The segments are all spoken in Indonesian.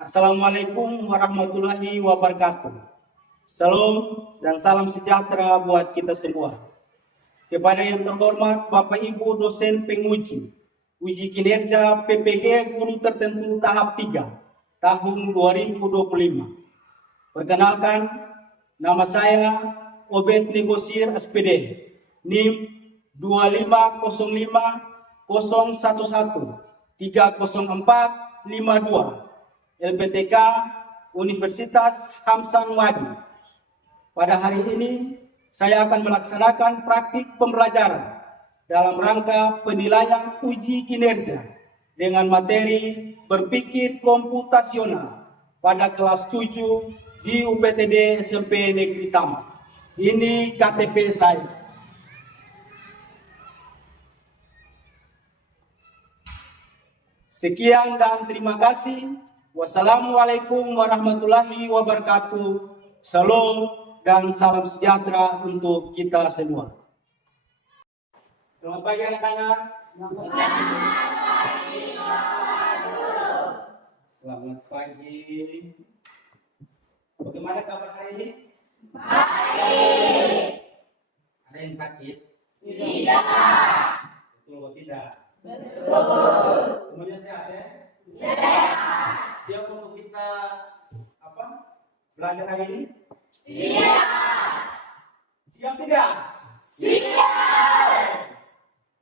Assalamualaikum warahmatullahi wabarakatuh. Salam dan salam sejahtera buat kita semua. Kepada yang terhormat Bapak Ibu dosen penguji, uji kinerja PPG Guru Tertentu tahap 3 tahun 2025. Perkenalkan, nama saya Obed Negosir SPD, NIM 250101130430452. LPTK Universitas Hamsan Wadi. Pada hari ini, saya akan melaksanakan praktik pembelajaran dalam rangka penilaian uji kinerja dengan materi berpikir komputasional pada kelas 7 di UPTD SMP Negeri Taman. Ini KTP saya. Sekian dan terima kasih. Wassalamualaikum warahmatullahi wabarakatuh. Salam dan salam sejahtera untuk kita semua. Selamat pagi anak-anak. Selamat pagi. Bagaimana kabar hari ini? Baik. Ada yang sakit? Tidak. Betul atau tidak? Betul. Semuanya sehat ya? Sehat. Siap untuk kita belajar hari ini? Siap. Siap tidak? Siap.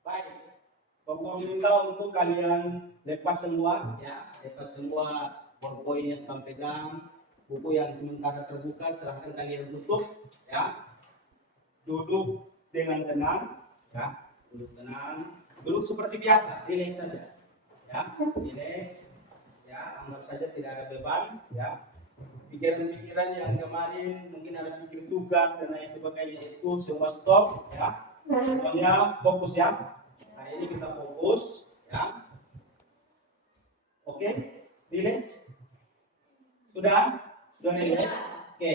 Baik. Bapak minta untuk kalian lepas semua, ya, lepas semua poin yang kalian pegang, buku yang sementara terbuka silahkan kalian tutup, ya. Duduk dengan tenang, ya, duduk tenang, duduk seperti biasa, relax saja, ya, relax. Ya, anggap saja tidak ada beban, ya. Pikiran-pikiran yang kemarin mungkin ada pikir tugas dan lain sebagainya itu semua stop, ya. Semuanya fokus ya. Nah, ini kita fokus, ya. Oke, relax. Sudah relax. Oke.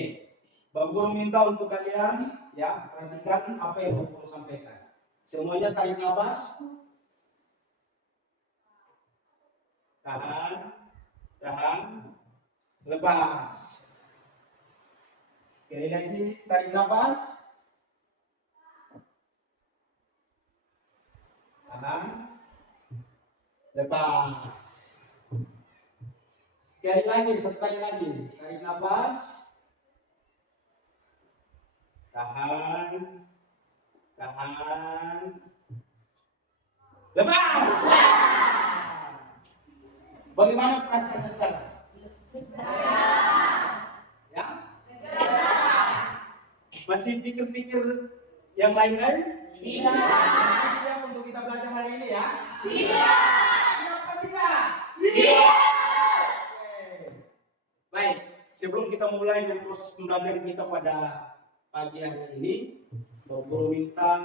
Bapak Guru minta untuk kalian, ya, perhatikan apa yang Bapak Guru sampaikan. Semuanya tarik nafas. Tahan, lepas. Sekali lagi, tarik nafas. Tahan, lepas. Sekali lagi, tarik nafas. Tahan, lepas. Bagaimana perasaannya sekarang? Ya? Masih pikir-pikir yang lain-lain? Tidak. Siap untuk kita belajar hari ini ya? Siap. Siap atau tidak? Siap. Oke. Baik, sebelum kita mulai proses pembelajaran kita pada pagi hari ini, Bapak minta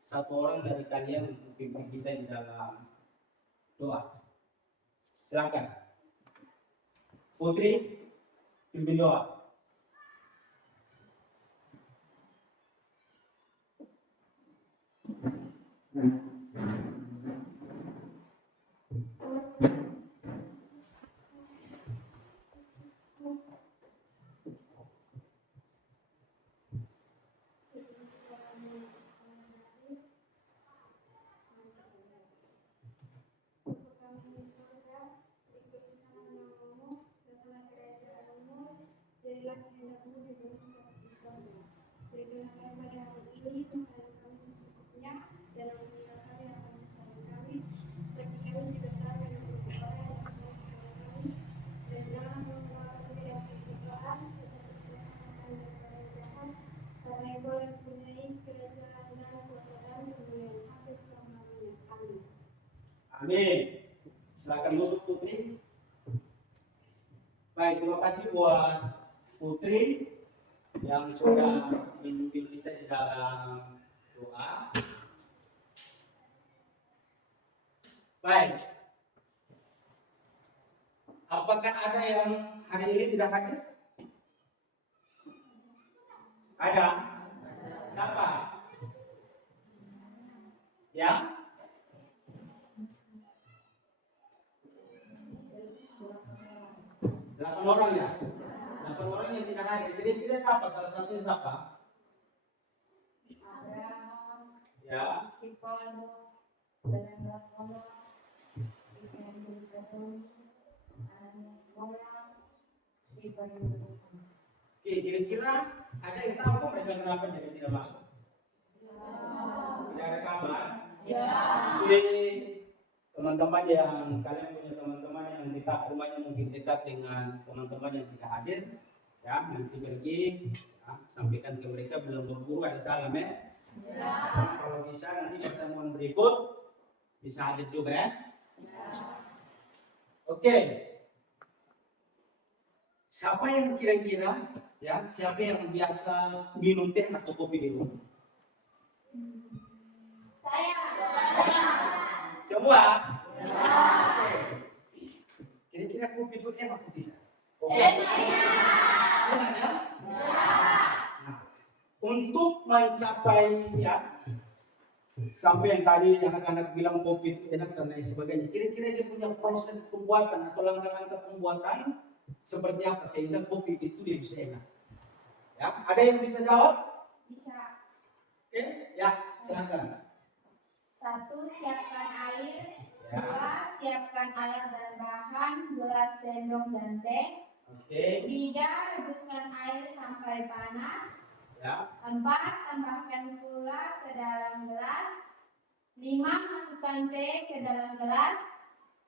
satu orang dari kalian untuk pimpin kita di dalam doa. Silakan. Putri, pimpin doa. Amin. Silakan duduk Putri. Baik, terima kasih buat Putri yang sudah memimpin kita di dalam doa. Baik. Apakah ada yang hari ini tidak hadir? Ada? Siapa? Ya? 8 orang ya. 8 orang yang tidak hadir. Jadi kita siapa? Salah satunya siapa? Abraham, Ya. Sipoldo, Belanda Polo, Ikan Jilkatoni, Anies Bolang, Sri Bayu. Oke, kira-kira ada yang tahu kok mereka kenapa jadi tidak masuk? Tidak ada kabar? Ya. Oke, teman-teman yang kalian punya teman-teman yang dekat rumahnya mungkin dekat dengan teman-teman yang tidak hadir, ya nanti pergi ya, sampaikan ke mereka belum berburu ada salam ya. Kalau bisa nanti pertemuan berikut bisa hadir juga ya. Oke. Siapa yang kira-kira ya siapa yang biasa minum teh atau kopi dulu? Saya. Semua? Oke. Kira-kira kopi itu enak atau tidak? Enak ya? Nah, untuk mencapai ya sampai yang tadi anak-anak bilang kopi itu enak dan lain sebagainya. Kira-kira dia punya proses pembuatan atau langkah-langkah pembuatan seperti apa sehingga kopi itu dia bisa enak? Ya, ada yang bisa jawab? Bisa. Oke, ya silakan. 1. Siapkan air. Ya. 2. Siapkan alat dan bahan, gelas, sendok, dan teh. Oke. 3. Rebuskan air sampai panas. Ya. 4. Tambahkan gula ke dalam gelas. 5. Masukkan teh ke dalam gelas.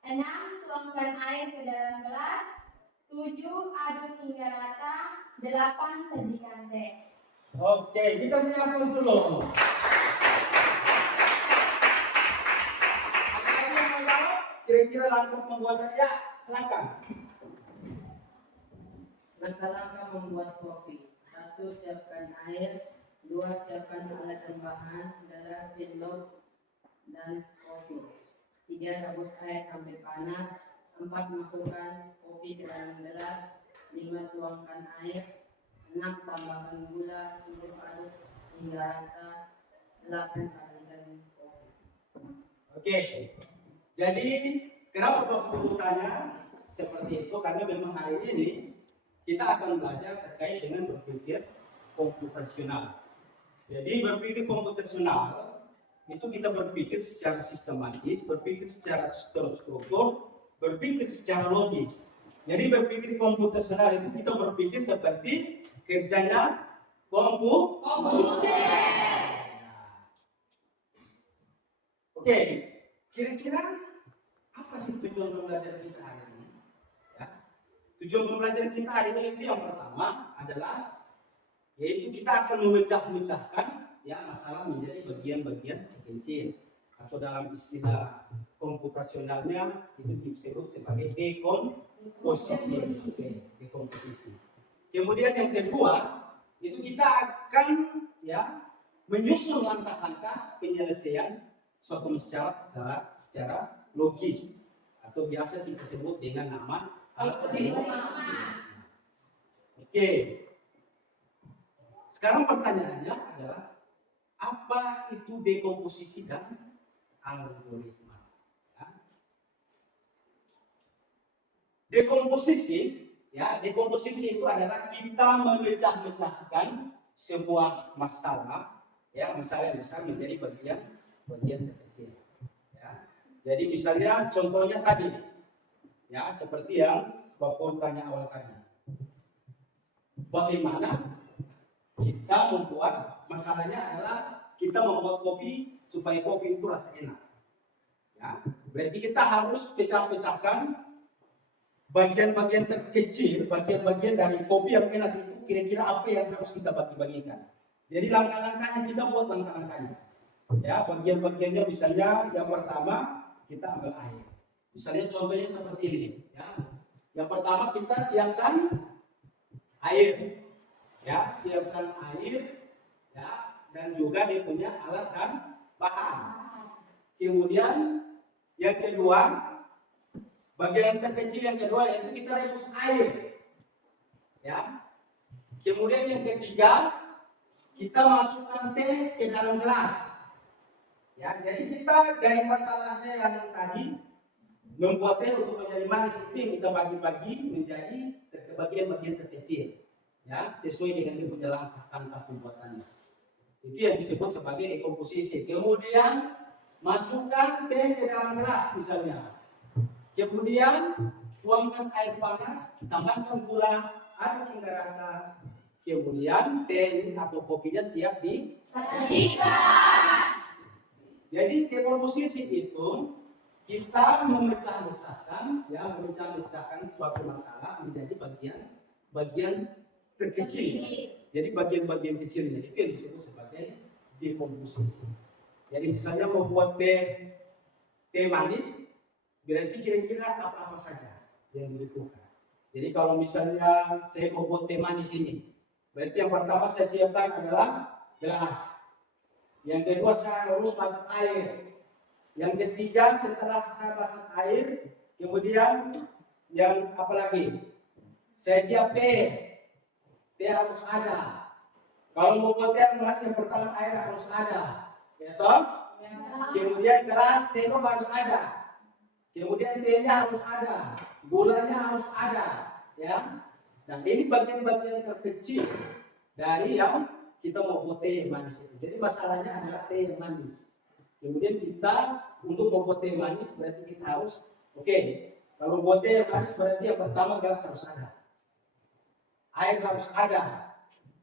6. Tuangkan air ke dalam gelas. 7. Aduk hingga rata. 8. Sajikan teh. Oke, kita punya aplaus dulu. Ada yang mau jawab? Kira-kira langkah pembuatan ya, silakan. Langkah-langkah membuat kopi. 1. Siapkan air. 2. Siapkan alat dan bahan, gelas, sendok, dan kopi. 3. Rebus air sampai panas. 4. Masukkan kopi ke dalam gelas. 5. Tuangkan air. 6. Tambahkan gula, aduk hingga rata. 8. Sajikan kopi. Oke, jadi kenapa Bapak tanya seperti itu? Karena memang hari ini kita akan belajar terkait dengan berpikir komputasional. Jadi berpikir komputasional itu kita berpikir secara sistematis, berpikir secara terstruktur, berpikir secara logis. Jadi berpikir komputasional itu kita berpikir seperti kerjanya komputer. Oke, kira-kira apa sih tujuan pembelajaran kita hari ini? Ya. Tujuan pembelajaran kita hari ini itu yang pertama adalah yaitu kita akan memecah-mecahkan ya masalah menjadi bagian-bagian kecil atau dalam istilah komputasionalnya itu disebut sebagai dekomposisi. Oke, dekomposisi. Kemudian yang kedua itu kita akan ya menyusun langkah-langkah penyelesaian suatu masalah secara logis atau biasa kita sebut dengan nama algoritma. Oke. Sekarang pertanyaannya adalah apa itu dekomposisi dan algoritma? Ya. Dekomposisi itu adalah kita memecah-mecahkan sebuah masalah, ya masalah besar menjadi bagian terkecil. Ya. Jadi misalnya contohnya tadi, ya seperti yang Bapak tanya awal tadi, bagaimana kita membuat masalahnya adalah kita membuat kopi supaya kopi itu rasa enak. Ya, berarti kita harus pecah-pecahkan bagian-bagian terkecil, bagian-bagian dari kopi yang enak itu kira-kira apa yang harus kita bagi-bagikan. Jadi langkah-langkahnya kita buat langkah-langkahnya. Ya, bagian-bagiannya misalnya yang pertama kita ambil air. Misalnya contohnya seperti ini. Ya. Yang pertama kita siapkan air. Ya, siapkan air, ya, dan juga dia punya alat dan bahan. Kemudian yang kedua, bagian terkecil yang kedua yaitu kita rebus air, ya. Kemudian yang ketiga, kita masukkan teh ke dalam gelas, ya. Jadi kita dari masalahnya yang tadi membuat teh untuk menjadi manis itu yang kita bagi-bagi menjadi bagian-bagian terkecil, ya, sesuai dengan dia punya langkah pembuatannya. Itu yang disebut sebagai dekomposisi. Kemudian masukkan teh ke dalam gelas misalnya. Kemudian tuangkan air panas, tambahkan gula, aduk hingga rata. Kemudian teh atau kopinya siap disajikan. Jadi dekomposisi itu kita memecah-mecahkan, ya, memecah-mecahkan suatu masalah menjadi bagian terkecil. Jadi bagian-bagian kecilnya itu yang disebut sebagai dekomposisi. Jadi misalnya membuat teh manis, berarti kira-kira apa-apa saja yang dibutuhkan. Jadi kalau misalnya saya membuat teh manis ini, berarti yang pertama saya siapkan adalah gelas. Yang kedua saya harus masak air. Yang ketiga setelah saya masak air, kemudian yang apa lagi? Saya siap teh. Teh harus ada. Kalau mau buat teh manis yang pertama air harus ada, ya toh? Kemudian gelas sendok harus ada. Kemudian tehnya harus ada, gulanya harus ada, ya. Nah ini bagian-bagian terkecil dari yang kita mau buat teh manis itu. Jadi masalahnya adalah teh yang manis. Kemudian kita untuk membuat teh manis berarti kita harus, kalau buat teh yang manis berarti yang pertama gelas harus ada. Air harus ada,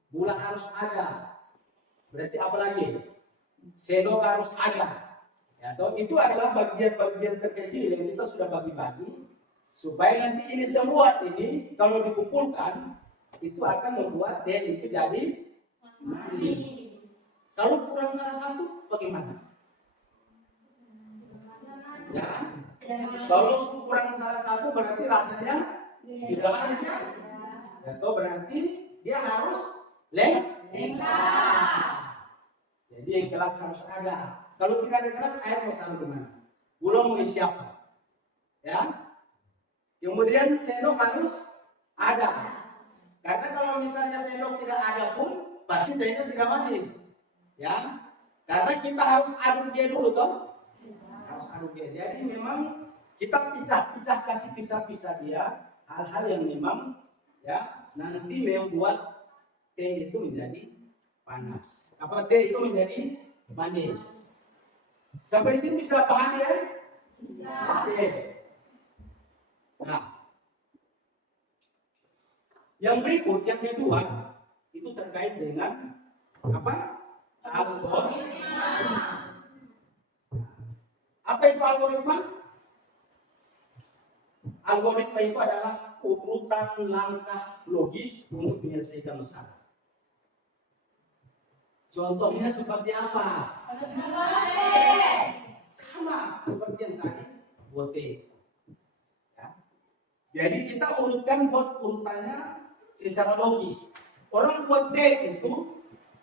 gula harus ada, berarti apa lagi? Sendok harus ada. Ya, toh, itu adalah bagian-bagian terkecil yang kita sudah bagi-bagi supaya nanti ini semua ini kalau dikumpulkan itu akan membuat teh itu jadi manis. Kalau kurang salah satu bagaimana? Ya, kalau kurang salah satu berarti rasanya tidak manis ya. Atau berarti dia harus lengkap. Jadi gelas harus ada. Kalau tidak ada gelas, air mau taruh di mana? Gula mau isi apa? Ya. Kemudian sendok harus ada. Karena kalau misalnya sendok tidak ada pun pasti tehnya tidak manis. Ya. Karena kita harus aduk dia dulu toh. Harus aduk dia. Jadi memang kita picah-picah, kasih pisah-pisah dia hal-hal yang memang ya nanti membuat teh itu menjadi panas. Apa teh itu menjadi manis. Sampai di sini bisa paham ya? Bisa. Oke. Nah, yang berikut, yang kedua itu terkait dengan apa? Algoritma. Apa itu algoritma? Algoritma itu adalah urutan langkah logis untuk menyelesaikan masalah. Contohnya seperti apa? Sama seperti yang tadi buat teh. Ya. Jadi kita urutkan buat urutannya secara logis. Orang buat teh itu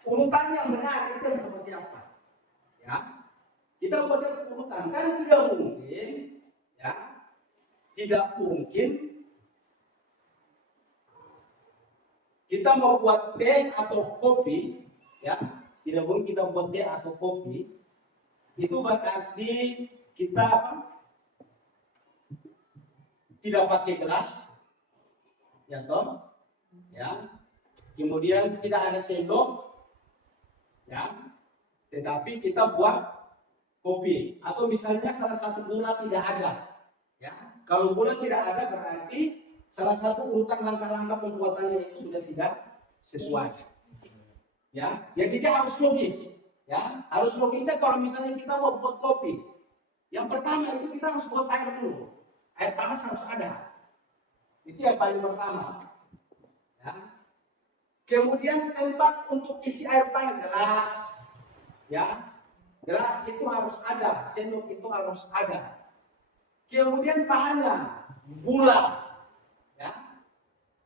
urutan yang benar itu yang seperti apa? Ya. Kita buat urutan kan tidak mungkin, ya. Tidak mungkin kita mau buat teh atau kopi, ya, tidak mungkin kita buat teh atau kopi, itu berarti kita tidak pakai gelas, ya toh, ya, kemudian tidak ada sendok, ya, tetapi kita buat kopi, atau misalnya salah satu gula tidak ada, ya, kalau gula tidak ada berarti salah satu urutan langkah-langkah pembuatannya itu sudah tidak sesuai. Ya, jadi dia harus logis. Ya, harus logisnya kalau misalnya kita mau buat kopi. Yang pertama itu kita harus buat air dulu. Air panas harus ada. Itu yang paling pertama. Ya. Kemudian tempat untuk isi air panas, gelas. Ya. Gelas itu harus ada, sendok itu harus ada. Kemudian bahannya gula. Ya,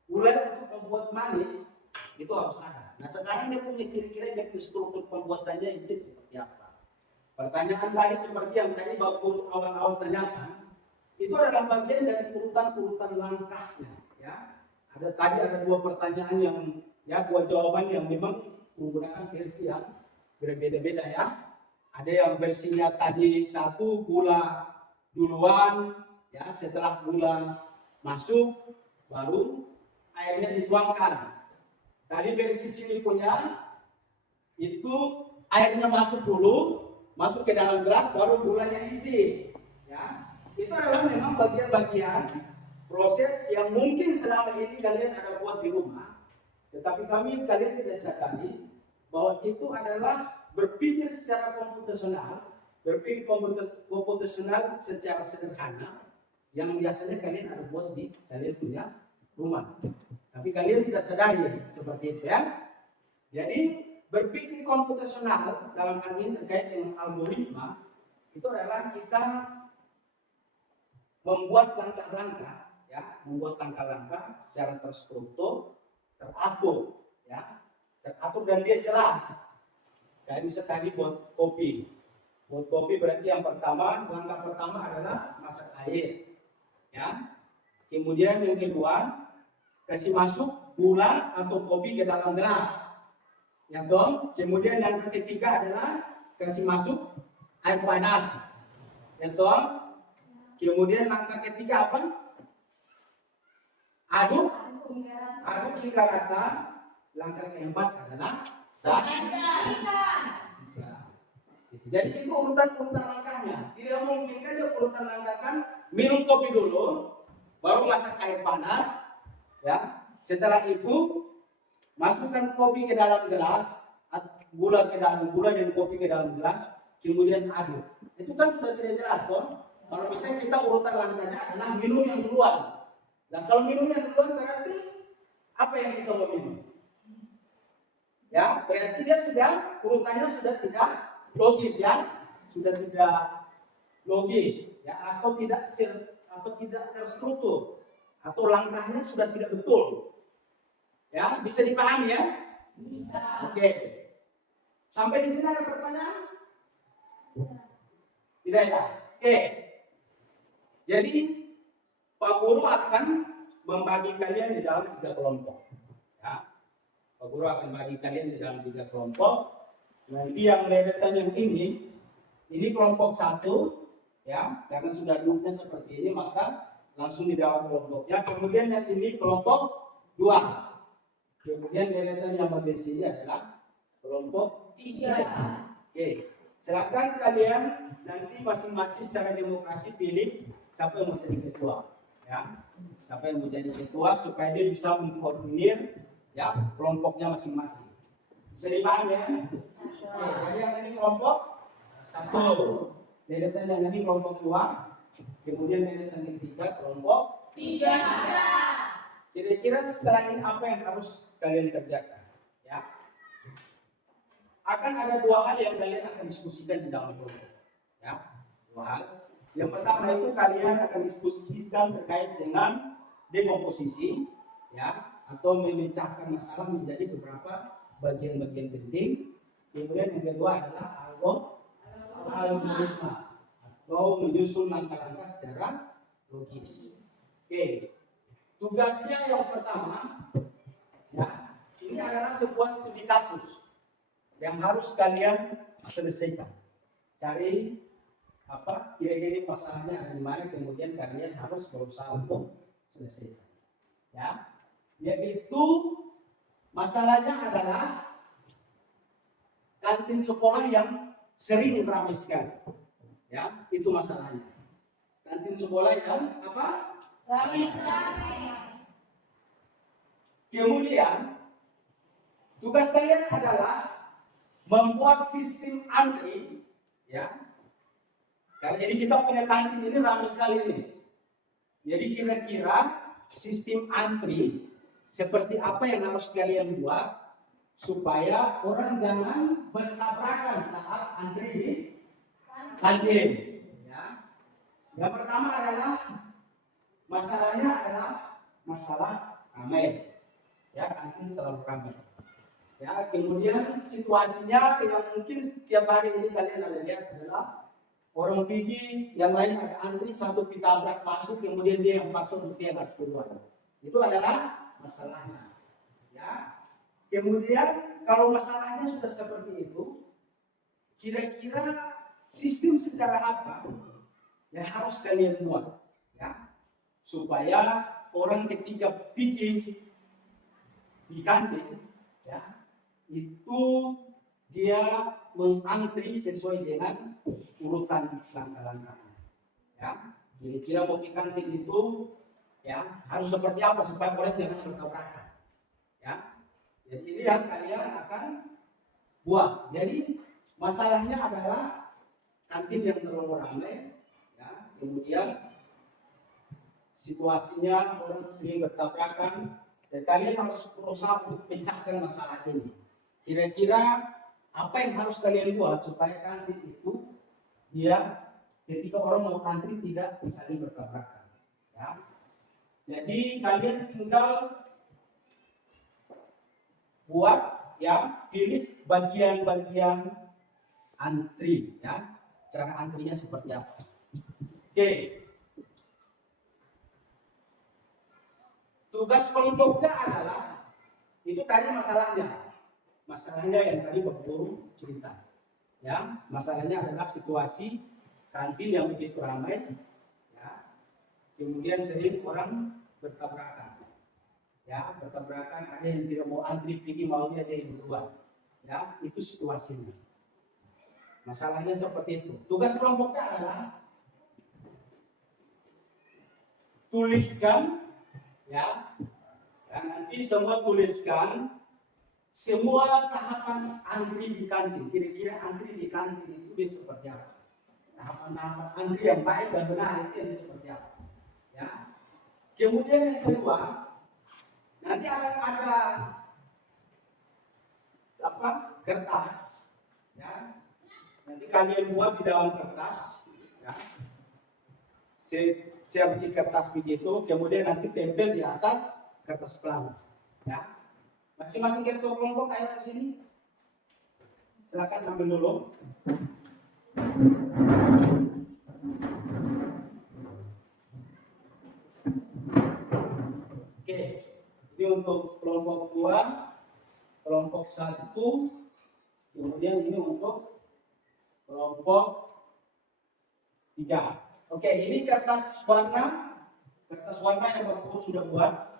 gula untuk membuat manis itu harus ada. Nah sekarang dia punya kira-kira dia punya struktur pembuatannya itu seperti apa? Pertanyaan tadi seperti yang tadi Bapak awal-awal tanyakan, itu adalah bagian dari urutan-urutan langkahnya. Ya, ada dua pertanyaan yang dua jawaban yang memang menggunakan versi yang berbeda-beda ya. Ada yang versinya tadi satu gula duluan, ya setelah gula masuk baru airnya dituangkan. Tadi versi sini punya itu airnya masuk dulu, masuk ke dalam gelas, baru gulanya isi. Ya, itu adalah memang bagian-bagian proses yang mungkin selama ini kalian ada buat di rumah, tetapi kalian tidak sadari bahwa itu adalah berpikir secara komputasional, berpikir komputasional secara sederhana yang biasanya kalian ada buat di kalian punya rumah. Tapi kalian tidak sadari seperti itu ya. Jadi berpikir komputasional dalam hal ini terkait dengan algoritma itu adalah kita membuat langkah-langkah ya, membuat langkah-langkah secara terstruktur, teratur ya, teratur dan dia jelas. Kayak bisa tadi buat kopi. Buat kopi berarti yang pertama, langkah pertama adalah masak air ya. Kemudian yang kedua, kasih masuk gula atau kopi ke dalam gelas. Ya dong. Kemudian yang ketiga adalah kasih masuk air panas. Ya dong. Kemudian langkah ketiga apa? Aduk hingga rata. Langkah keempat adalah jadi itu urutan langkahnya. Tidak mungkin kan dia urutan langkah kan minum kopi dulu, baru masak air panas, ya. Setelah itu masukkan kopi ke dalam gelas, gula dan kopi ke dalam gelas, kemudian aduk. Itu kan sudah tidak jelas, toh. Kalau misalnya kita urutan langkahnya adalah minum yang duluan. Nah kalau minum yang duluan berarti apa yang kita mau minum? Ya, berarti dia sudah urutannya sudah tidak logis ya, sudah tidak logis ya, atau tidak terstruktur, atau langkahnya sudah tidak betul. Ya, bisa dipahami ya? Bisa. Oke. Sampai di sini ada pertanyaan? Tidak ya? Oke. Jadi Pak Guru akan membagi kalian di dalam 3 kelompok. Ya. Pak Guru akan bagi kalian di dalam 3 kelompok. Nanti yang ledetan yang ini kelompok 1 ya, karena sudah duduknya seperti ini maka langsung di dalam kelompoknya. Kemudian yang ini kelompok 2. Kemudian ledetan yang bagian sini adalah kelompok 3. Oke, silakan kalian nanti masing-masing secara demokrasi pilih siapa yang mau jadi ketua ya. Siapa yang mau jadi ketua supaya dia bisa mengkoordinir ya kelompoknya masing-masing. Bisa dipahami ya? Oke, jadi yang ini kelompok 1, deretan yang ini kelompok 2, kemudian deretan yang 3 kelompok 3. Kira-kira setelah ini apa yang harus kalian kerjakan? Ya, akan ada 2 hal yang kalian akan diskusikan di dalam kelompok. Ya, 2 hal. Yang pertama itu kalian akan diskusikan terkait dengan dekomposisi, ya, atau memecahkan masalah menjadi beberapa bagian-bagian penting. Kemudian yang kedua adalah algoritma atau menyusun langkah-langkah secara logis. Oke, tugasnya yang pertama, ya, ini adalah sebuah studi kasus yang harus kalian selesaikan. Cari apa kira-kira masalahnya ada di mana, kemudian kalian harus berusaha untuk selesaikan. Ya, yaitu masalahnya adalah kantin sekolah yang sering ramai sekali. Ya, itu masalahnya. Kantin sekolah yang apa? Ramai sekali. Kemudian tugas kalian adalah membuat sistem antri, ya. Karena jadi kita punya kantin ini ramai sekali ini. Jadi kira-kira sistem antri seperti apa yang harus kalian buat supaya orang jangan bertabrakan saat antri di kantin. Ya. Yang pertama adalah masalahnya adalah masalah ramai. Ya, kantin selalu ramai. Ya, kemudian situasinya yang mungkin setiap hari ini kalian ada lihat adalah orang pergi, yang lain ada antri, satu ditabrak masuk, kemudian dia yang paksa untuk dia harus keluar. Itu adalah masalahnya. Ya. Kemudian kalau masalahnya sudah seperti itu, kira-kira sistem secara apa yang harus kalian buat, ya, supaya orang ketika pergi di kantin, ya, itu dia mengantri sesuai dengan urutan langkah-langkahnya. Ya, kira-kira mau ke kantin itu, ya, harus seperti apa supaya orang jangan bertabrakan. Ya, jadi ini yang kalian akan buat. Jadi masalahnya adalah kantin yang terlalu ramai, ya, kemudian situasinya orang sering bertabrakan, dan kalian harus berusaha untuk pecahkan masalah ini. Kira-kira apa yang harus kalian buat supaya kantin itu dia ketika orang mau kantin tidak saling bertabrakan. Ya. Jadi kalian tinggal buat, ya, pilih bagian-bagian antri, ya. Cara antrinya seperti apa? Oke. Tugas kelompoknya adalah itu tadi masalahnya yang tadi Bapak Guru cerita, ya. Masalahnya adalah situasi kantin yang begitu ramai, ya. Kemudian sering orang bertabrakan, ya, bertabrakan, ada yang tidak mau antri pergi, maunya ada yang keluar, ya. Itu situasinya. Masalahnya seperti itu. Tugas kelompoknya adalah tuliskan, ya, dan nanti semua tuliskan semua tahapan antri di kantin. Kira-kira antri di kantin itu dia seperti apa? Tahapan-tahapan antri yang baik dan benar itu dia seperti apa? Ya. Kemudian yang kedua, nanti akan ada apa? Kertas, ya. Nanti kalian buat di dalam kertas, ya. Cerci kertas begitu, kemudian nanti tempel di atas kertas pelan, ya. Masing-masing ketua kelompok ayo ke sini. Silakan ambil dulu. Oke, ini untuk kelompok 2, kelompok 1, kemudian ini untuk kelompok 3. Oke, ini kertas warna yang Bapak sudah buat.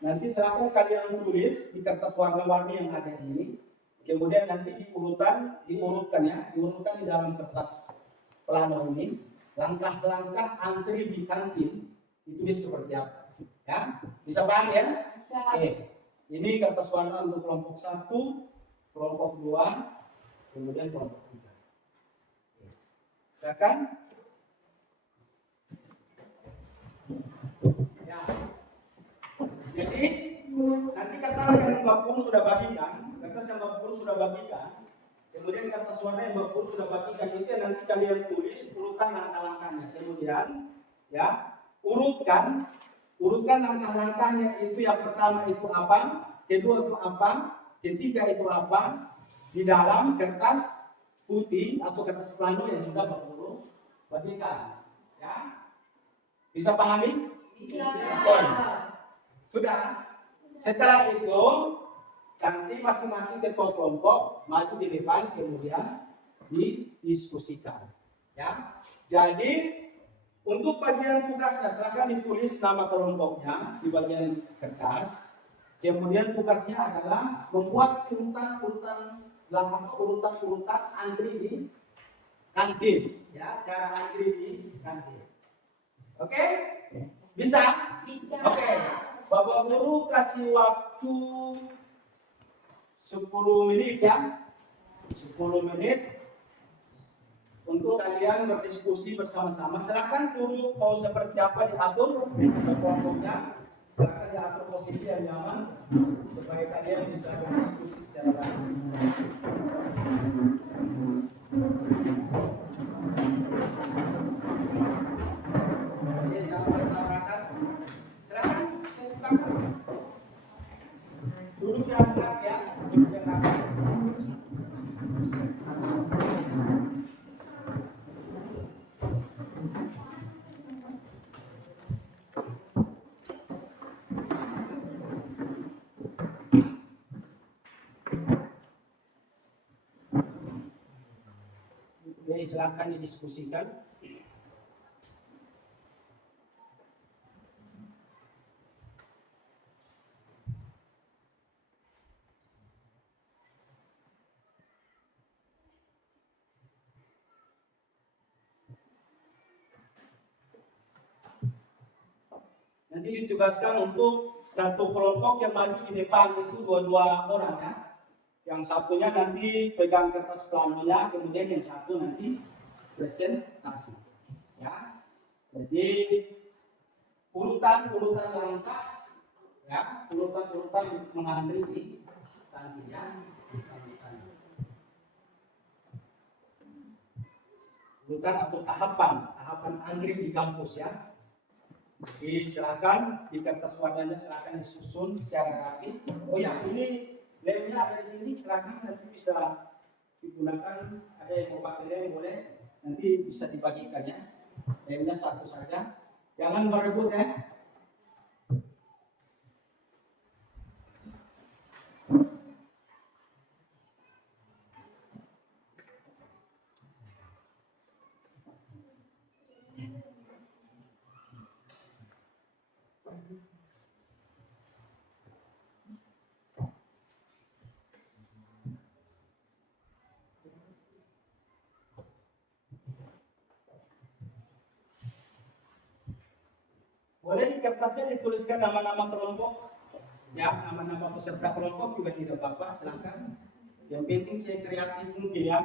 Nanti silakan kalian tulis di kertas warna-warni yang ada ini. Kemudian nanti diurutkan di dalam kertas plano ini. Langkah-langkah antri di kantin itu seperti apa? Ya, bisa paham ya? Bisa. Oke. Ini kertas warna untuk kelompok 1, kelompok 2, kemudian kelompok 3. Silakan. Ya. Jadi nanti kertas yang Bapak Guru sudah bagikan, kemudian kertas warna yang Bapak Guru sudah bagikan itu nanti kalian tulis urutan langkah-langkahnya. Kemudian, ya, urutkan langkah-langkahnya itu. Yang pertama itu apa, kedua itu apa, ketiga itu apa, di dalam kertas putih atau kertas plano yang sudah Bapak Guru bagikan. Ya, bisa pahami? Bisa. Sudah. Setelah itu nanti masing-masing ketua kelompok maju di depan, kemudian didiskusikan. Ya. Jadi untuk bagian tugasnya silakan ditulis nama kelompoknya di bagian kertas. Kemudian tugasnya adalah membuat urutan antri di kantin. Ya, cara antri di kantin. Oke? Bisa? Bisa. Oke. Bapak Guru kasih waktu 10 menit ya. 10 menit untuk kalian berdiskusi bersama-sama. Silakan dulu mau seperti apa diatur kelompoknya. Silakan diatur posisi yang nyaman supaya kalian bisa berdiskusi secara baik. Duduk yang rapat ya, duduk yang rapat. Oke, silakan didiskusikan. Nanti ditugaskan untuk satu kelompok yang maju di depan itu dua orang ya. Yang satunya nanti pegang kertas planonya, kemudian yang satu nanti presentasi. Ya. Jadi urutan langkah ya, urutan mengantri di tantinya. Urutan atau tahapan antri di kampus ya. Jadi silakan di kertas warnanya silakan disusun secara rapi. Oh ya, ini lemnya ada di sini, silakan nanti bisa digunakan. Ada yang mau pakai lem boleh, nanti bisa dibagikan ya. Lemnya satu saja, jangan berebut ya. Boleh di kertasnya dituliskan nama-nama kelompok, ya nama-nama peserta kelompok juga tidak apa-apa, silakan. Yang penting saya kreatif mungkin ya.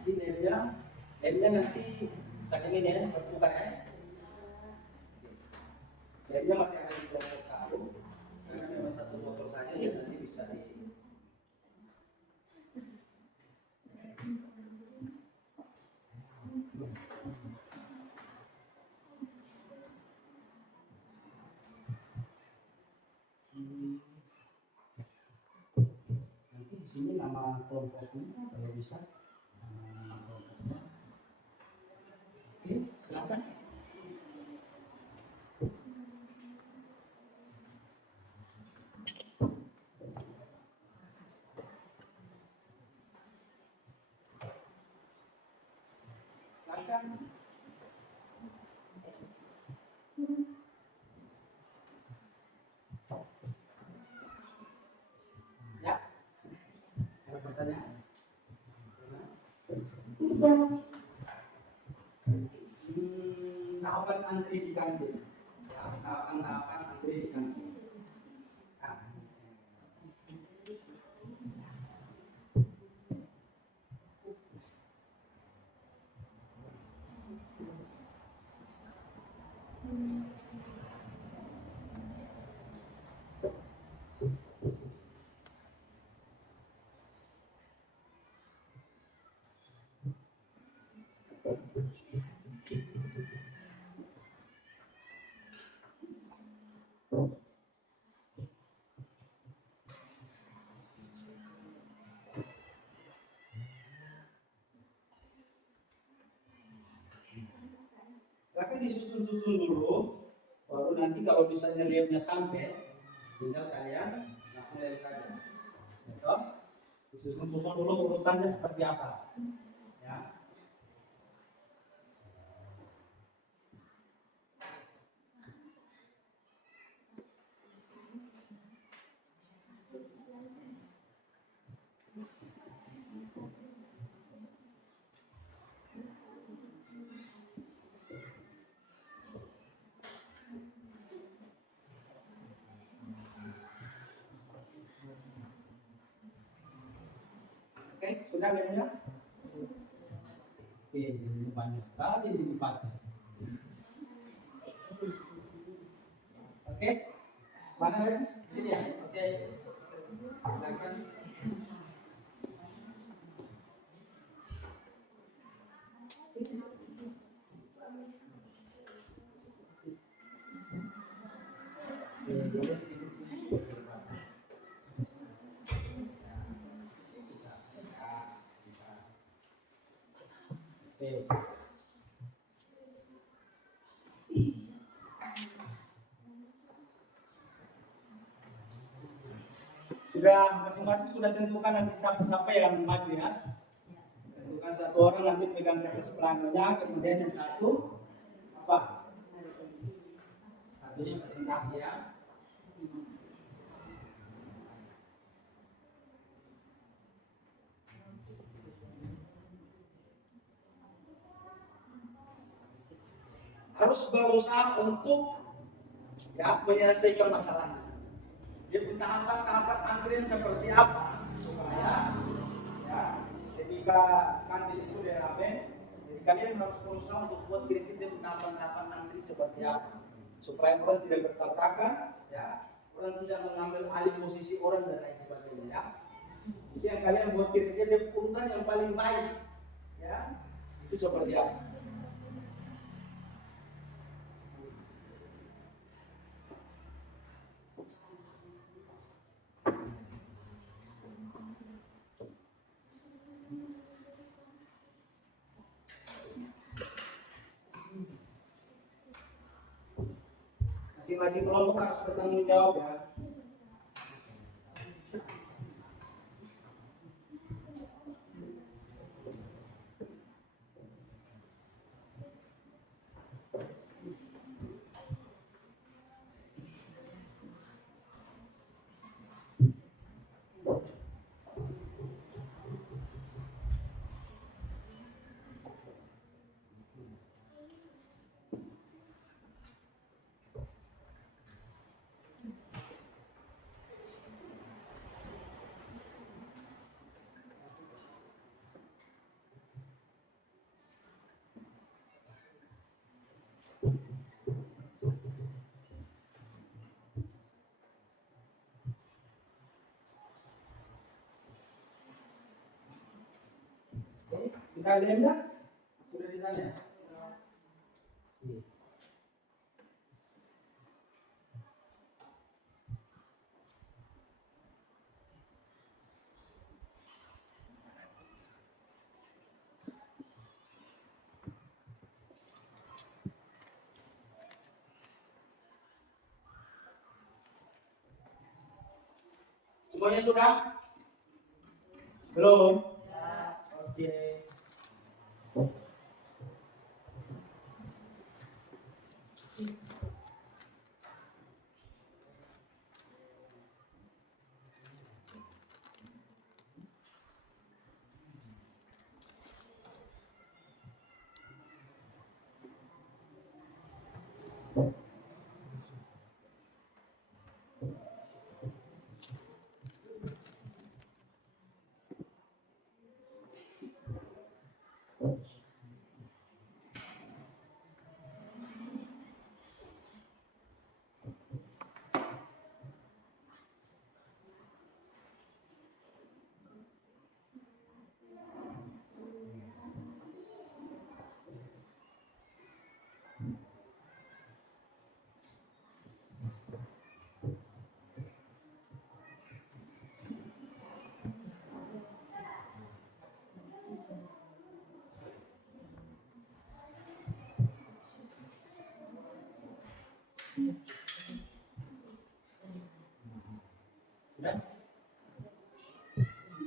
Jadi lemnya nanti sekarang ini ya bertukar ya. Lemnya masih ada di kelompok satu, karena memang satu motor saja ya nanti bisa di. Nanti di sini nama kelompoknya kalau bisa. Oke, silakan. Silakan. Ya. Ada pertanyaan? Tahapan antri di kantin. Tahapan antri di kantin. Silakan disusun-susun dulu, baru nanti kalau misalnya lihatnya sampai, tinggal kalian langsung lihat saja. Gitu? Disusun-susun dulu urutannya seperti apa. Ya. tidak gamenya? Oke, jadi banyak sekali dilipatnya. Oke, mana ya? Ini ya. Oke, silakan. Oke, sini. Oke. Sudah masing-masing sudah tentukan nanti siapa yang maju ya. Tentukan satu orang nanti pegang kertas pelanggannya, kemudian yang satu apa? Satunya presentasi ya. Harus berusaha untuk ya menyelesaikan masalah. Jadi tahapan-tahapan antrian seperti apa supaya ya ketika kantin itu dirame, jadi kalian harus berusaha untuk buat kira-kira tahapan-tahapan antri seperti apa supaya orang tidak bertabrakan, ya orang tidak mengambil alih posisi orang dan lain sebagainya. Ya. Jadi yang kalian buat kira-kira urutan yang paling baik, ya itu seperti apa? Masing-masing kelompok harus bertanggung jawab ya. Sudah ada yang sudah di sana ya? Semuanya sudah? Belum? Oke. Sudah?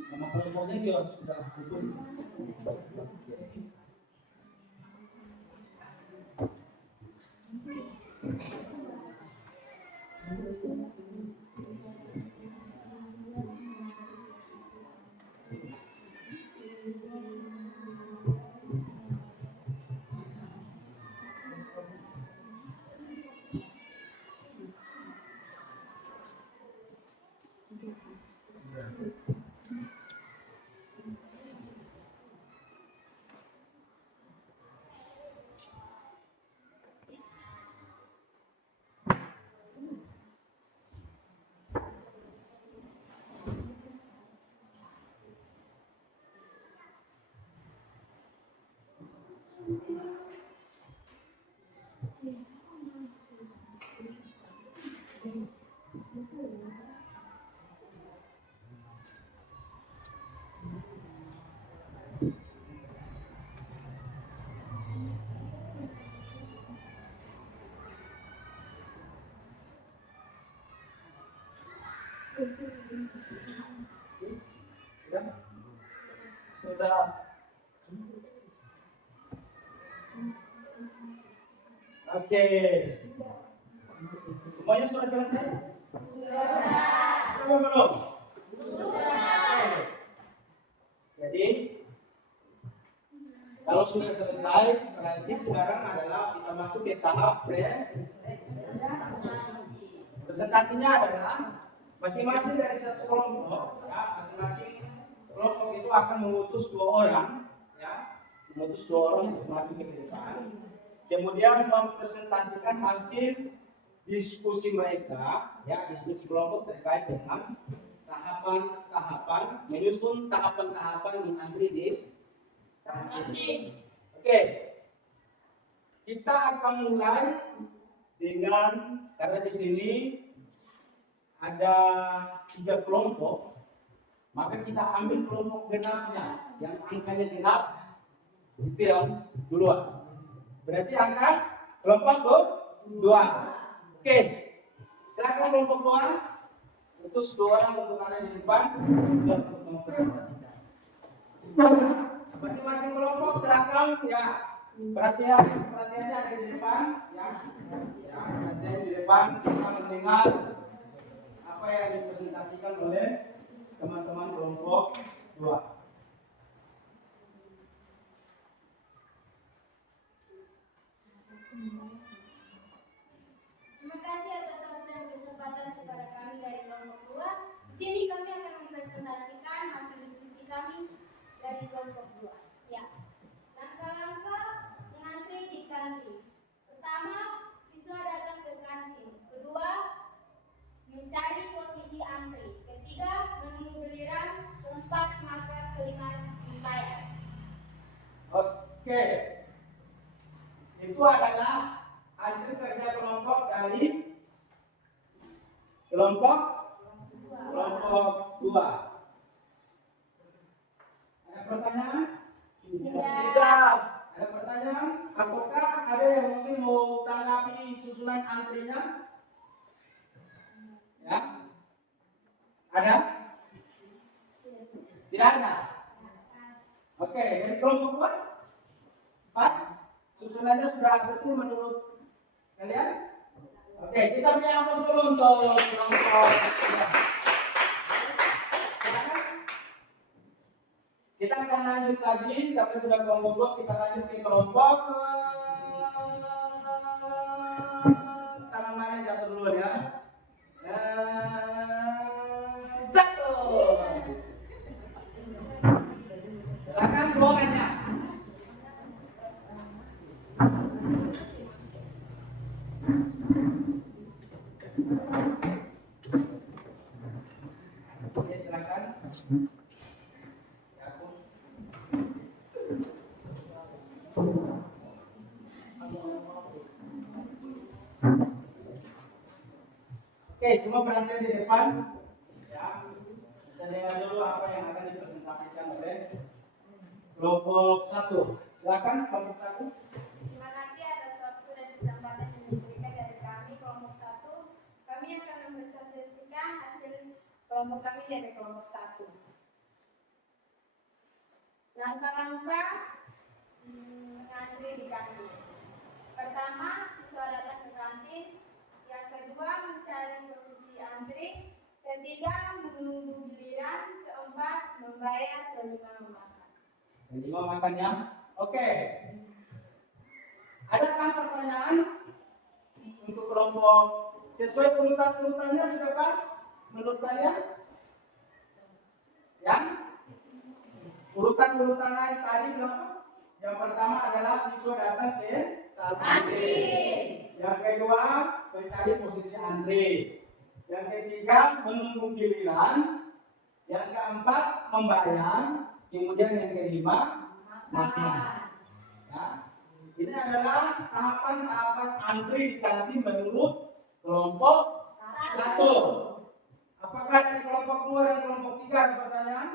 Sama kelompoknya juga sudah ditulis. Sudah. Oke. Semuanya sudah selesai? Sudah. Belum? Sudah. Jadi kalau sudah selesai, berarti sekarang adalah kita masuk ke tahap presentasinya adalah masing-masing dari satu kelompok, ya, masing-masing kelompok itu akan mengutus 2 orang, ya, mengutus 2 orang untuk maju ke depan, kemudian mempresentasikan hasil diskusi mereka, ya, diskusi kelompok terkait dengan tahapan-tahapan, menyusun tahapan-tahapan yang nanti di Oke, kita akan mulai dengan, karena di sini ada 3 kelompok, maka kita ambil kelompok genapnya, yang angkanya genap, itu yang duluan. Berarti angka kelompok 2. Oke, silakan kelompok 2, utus 2 orang untuk ada di depan dan untuk mempresentasikan. Masing-masing kelompok silakan, ya, perhatiannya ada di depan, ya, perhatian di depan, kita mendengar apa yang dipresentasikan oleh teman-teman kelompok 2. Terima kasih atas waktu dan kesempatan kepada kami dari kelompok 2. Di sini kami akan mempresentasikan hasil diskusi kami dari kelompok 2. Ya. Langkah-langkah mengantri di kantin. Pertama, siswa datang ke kantin. Kedua, mencari posisi antri. Ketiga, menunggu giliran. Keempat, maka kelima, membayar. Oke, itu adalah hasil kerja kelompok dari kelompok 2. Ada pertanyaan? Tidak. Ada pertanyaan? Apakah ada yang mungkin mau tanggapi susunan antrinya? Ya? Ada? Tidak ada. Oke, dari kelompok 2? Pas? Susunannya sudah betul menurut kalian? Oke, kita beri aplaus dulu untuk kelompok 2. Kita akan lanjut lagi, karena sudah kelompok 2, kita lanjut ke kelompok tangan mana yang jatuh dulu ya. Jatuh. Silakan ruangannya. Oke, silakan. Oke, semua perhatian di depan. Ya, kita dengar dulu apa yang akan dipresentasikan oleh kelompok 1. Silakan kelompok 1. Terima kasih atas waktu dan kesempatan yang diberikan dari kami kelompok 1. Kami akan mempresentasikan hasil kelompok kami dari kelompok 1. Langkah-langkah mengantri di kantin. Pertama, siswa datang ke kantin. Yang kedua, mencari posisi antri. Ketiga, menunggu giliran. Keempat, membayar. Kelima, memakan. Kelima makan ya. Oke. Adakah pertanyaan untuk kelompok sesuai urutannya sudah pas menurut kalian? Ya? Urutan lain tadi berapa? Yang pertama adalah siswa datang ke kantin. Yang kedua, mencari posisi antri. Yang ketiga, menunggu giliran. Yang keempat, membayar. Kemudian yang kelima, makan. Ya. Ini adalah tahapan-tahapan antri di kantin menurut kelompok 1. Apakah dari kelompok 2 dan kelompok 3 ada pertanyaan?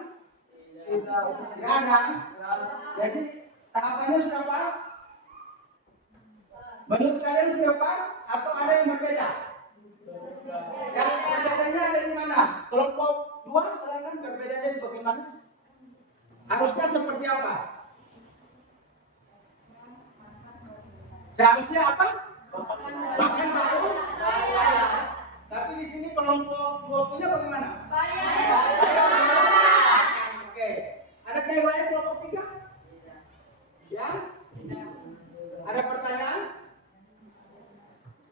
Tidak ada. Jadi tahapannya sudah pas? Menurut kalian sudah pas atau ada yang berbeda? Yang berbedanya ada di mana? Kelompok 2 silakan, berbedanya di bagaimana? Harusnya seperti apa? Seharusnya apa? Makan baru? Tapi di sini kelompok 20-nya bagaimana? Oke. Ada yang lain kelompok 3? Ya? Ada pertanyaan?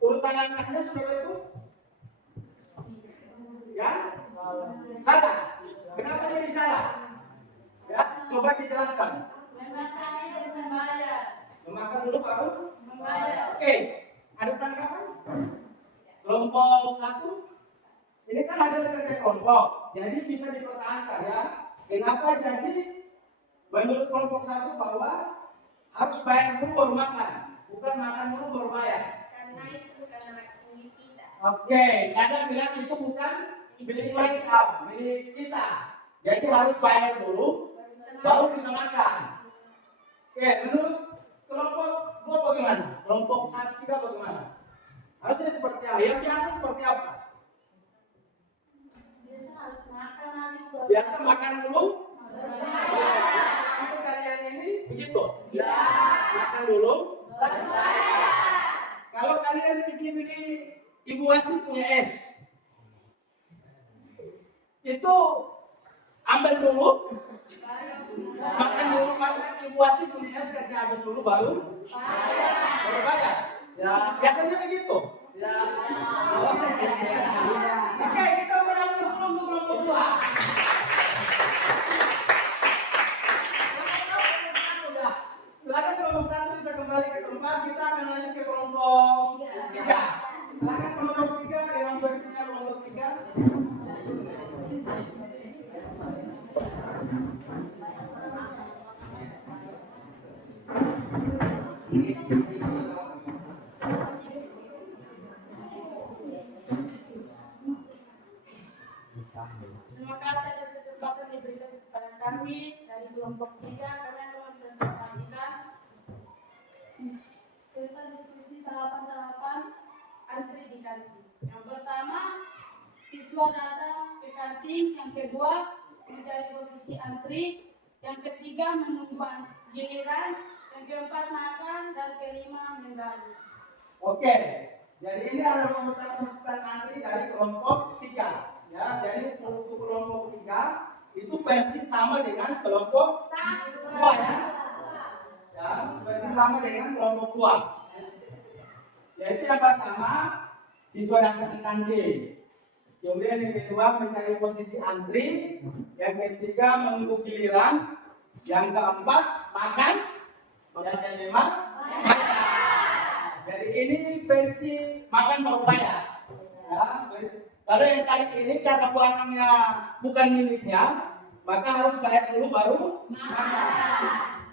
Urutan langkahnya sudah betul? Ya? Salah. Kenapa jadi salah? Ya, coba dijelaskan. Memakan dulu baru? Oke. Ada tanggapan? Kelompok 1? Ini kan hasil kerja kelompok, jadi bisa dipertahankan ya. Kenapa jadi menurut kelompok 1 bahwa harus bayar dulu baru makan, bukan makan dulu baru bayar? Karena itu bukan milik kita. Oke, karena bilang itu bukan milik mereka, milik kita. Jadi harus bayar dulu, baru bisa makan. Oke, menurut kelompok 2 bagaimana? Kelompok 1 kita bagaimana? Harusnya seperti apa? Yang biasa seperti apa? Harus makan habis baru. Biasa makan dulu? Selama kalian ini begitu? Ya. Makan dulu? Kalau kalian milih Ibu Asri punya es, itu ambil dulu, makan dulu, makan Ibu Asri punya es, kasih habis dulu baru bayar. Ya. Biasanya begitu. Ya. Oke, kita berangkat dulu untuk kelompok 2. Silakan kelompok 1 bisa kembali ke tempat. Kita akan lanjut ke kelompok 3. Silakan kelompok 3 dengan versinya kelompok 3. Terima kasih atas kesempatan diberikan kepada kami dari kelompok 3. Kami akan mempresentasikan tentang diskusi tahapan-tahapan antri di kantin. Yang pertama, siswa datang ke kantin. Yang kedua, mencari posisi antri. Yang ketiga, menunggu giliran. Yang keempat, makan. Dan kelima, membagi. Oke, jadi ini adalah urutan antri dari kelompok 3. Ya, jadi untuk kelompok 3 itu persis sama dengan kelompok 2 ya. Ya, persis sama dengan kelompok 2. Yaitu yang pertama, siswa datang ke kantin. Kemudian yang kedua mencari posisi antri. Yang ketiga menunggu giliran. Yang keempat makan. Dan yang kelima bayar. Jadi ini versi makan baru bayar. Ya, kalau yang tadi ini karena barangnya bukan miliknya, maka harus bayar dulu baru makan.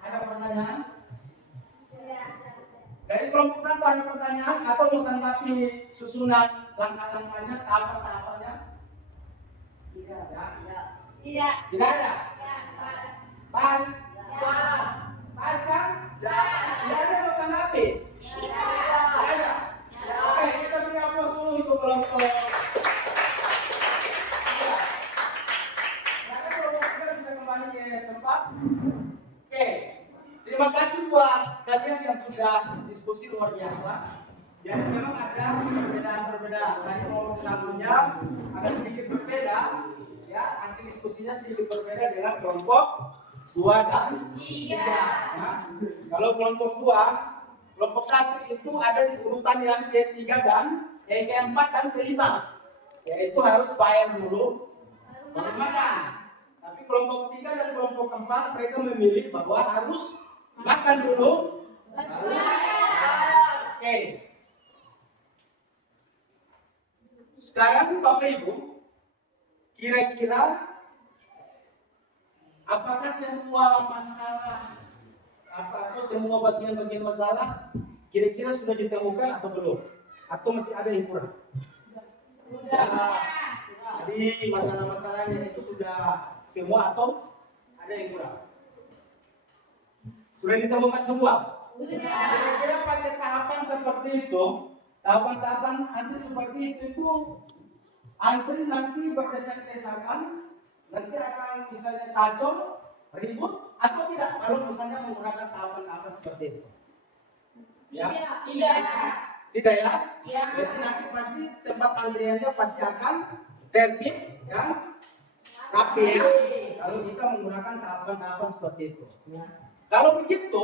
Ada pertanyaan? Dari kelompok 1 ada pertanyaan atau mau tanggapi susunan langkah-langkahnya, tahapan-tahapannya? Tidak. Tidak. Tidak ada. Ya, Pas. Pas kan? Tidak ada yang mau tanggapi? Tidak ada. Oke, kita beri aplaus dulu untuk kelompok. Oke, terima kasih buat kalian yang sudah diskusi luar biasa. Jadi memang ada perbedaan-perbedaan. Tadi kelompok 1-nya agak sedikit berbeda, ya hasil diskusinya sedikit berbeda dengan kelompok 2 dan 3. Nah, kalau kelompok 2, kelompok 1 itu ada di urutan yang ketiga dan keempat dan kelima, yaitu harus bayar dulu baru makan. Tapi kelompok 3 dan kelompok 4 mereka memilih bahwa harus makan dulu baru bayar. Oke. Sekarang Bapak Ibu, kira-kira apakah semua masalah atau semua bagian-bagian masalah kira-kira sudah ditemukan atau belum? Atau masih ada yang kurang? Sudah. Jadi masalah-masalahnya itu sudah semua atau ada yang kurang? Sudah ditemukan semua? Sudah. Kira-kira pakai tahapan seperti itu, tahapan-tahapan antri seperti itu antri nanti berdesak-desakan, nanti akan misalnya kacau, ribut, atau tidak kalau misalnya menggunakan tahapan-tahapan seperti itu. Ya? Tidak. Tidak ya? Ya. Jadi nanti pasti tempat antriannya pasti akan tertib dan rapi ya. Kalau kita menggunakan tahapan-tahapan seperti itu. Kalau begitu,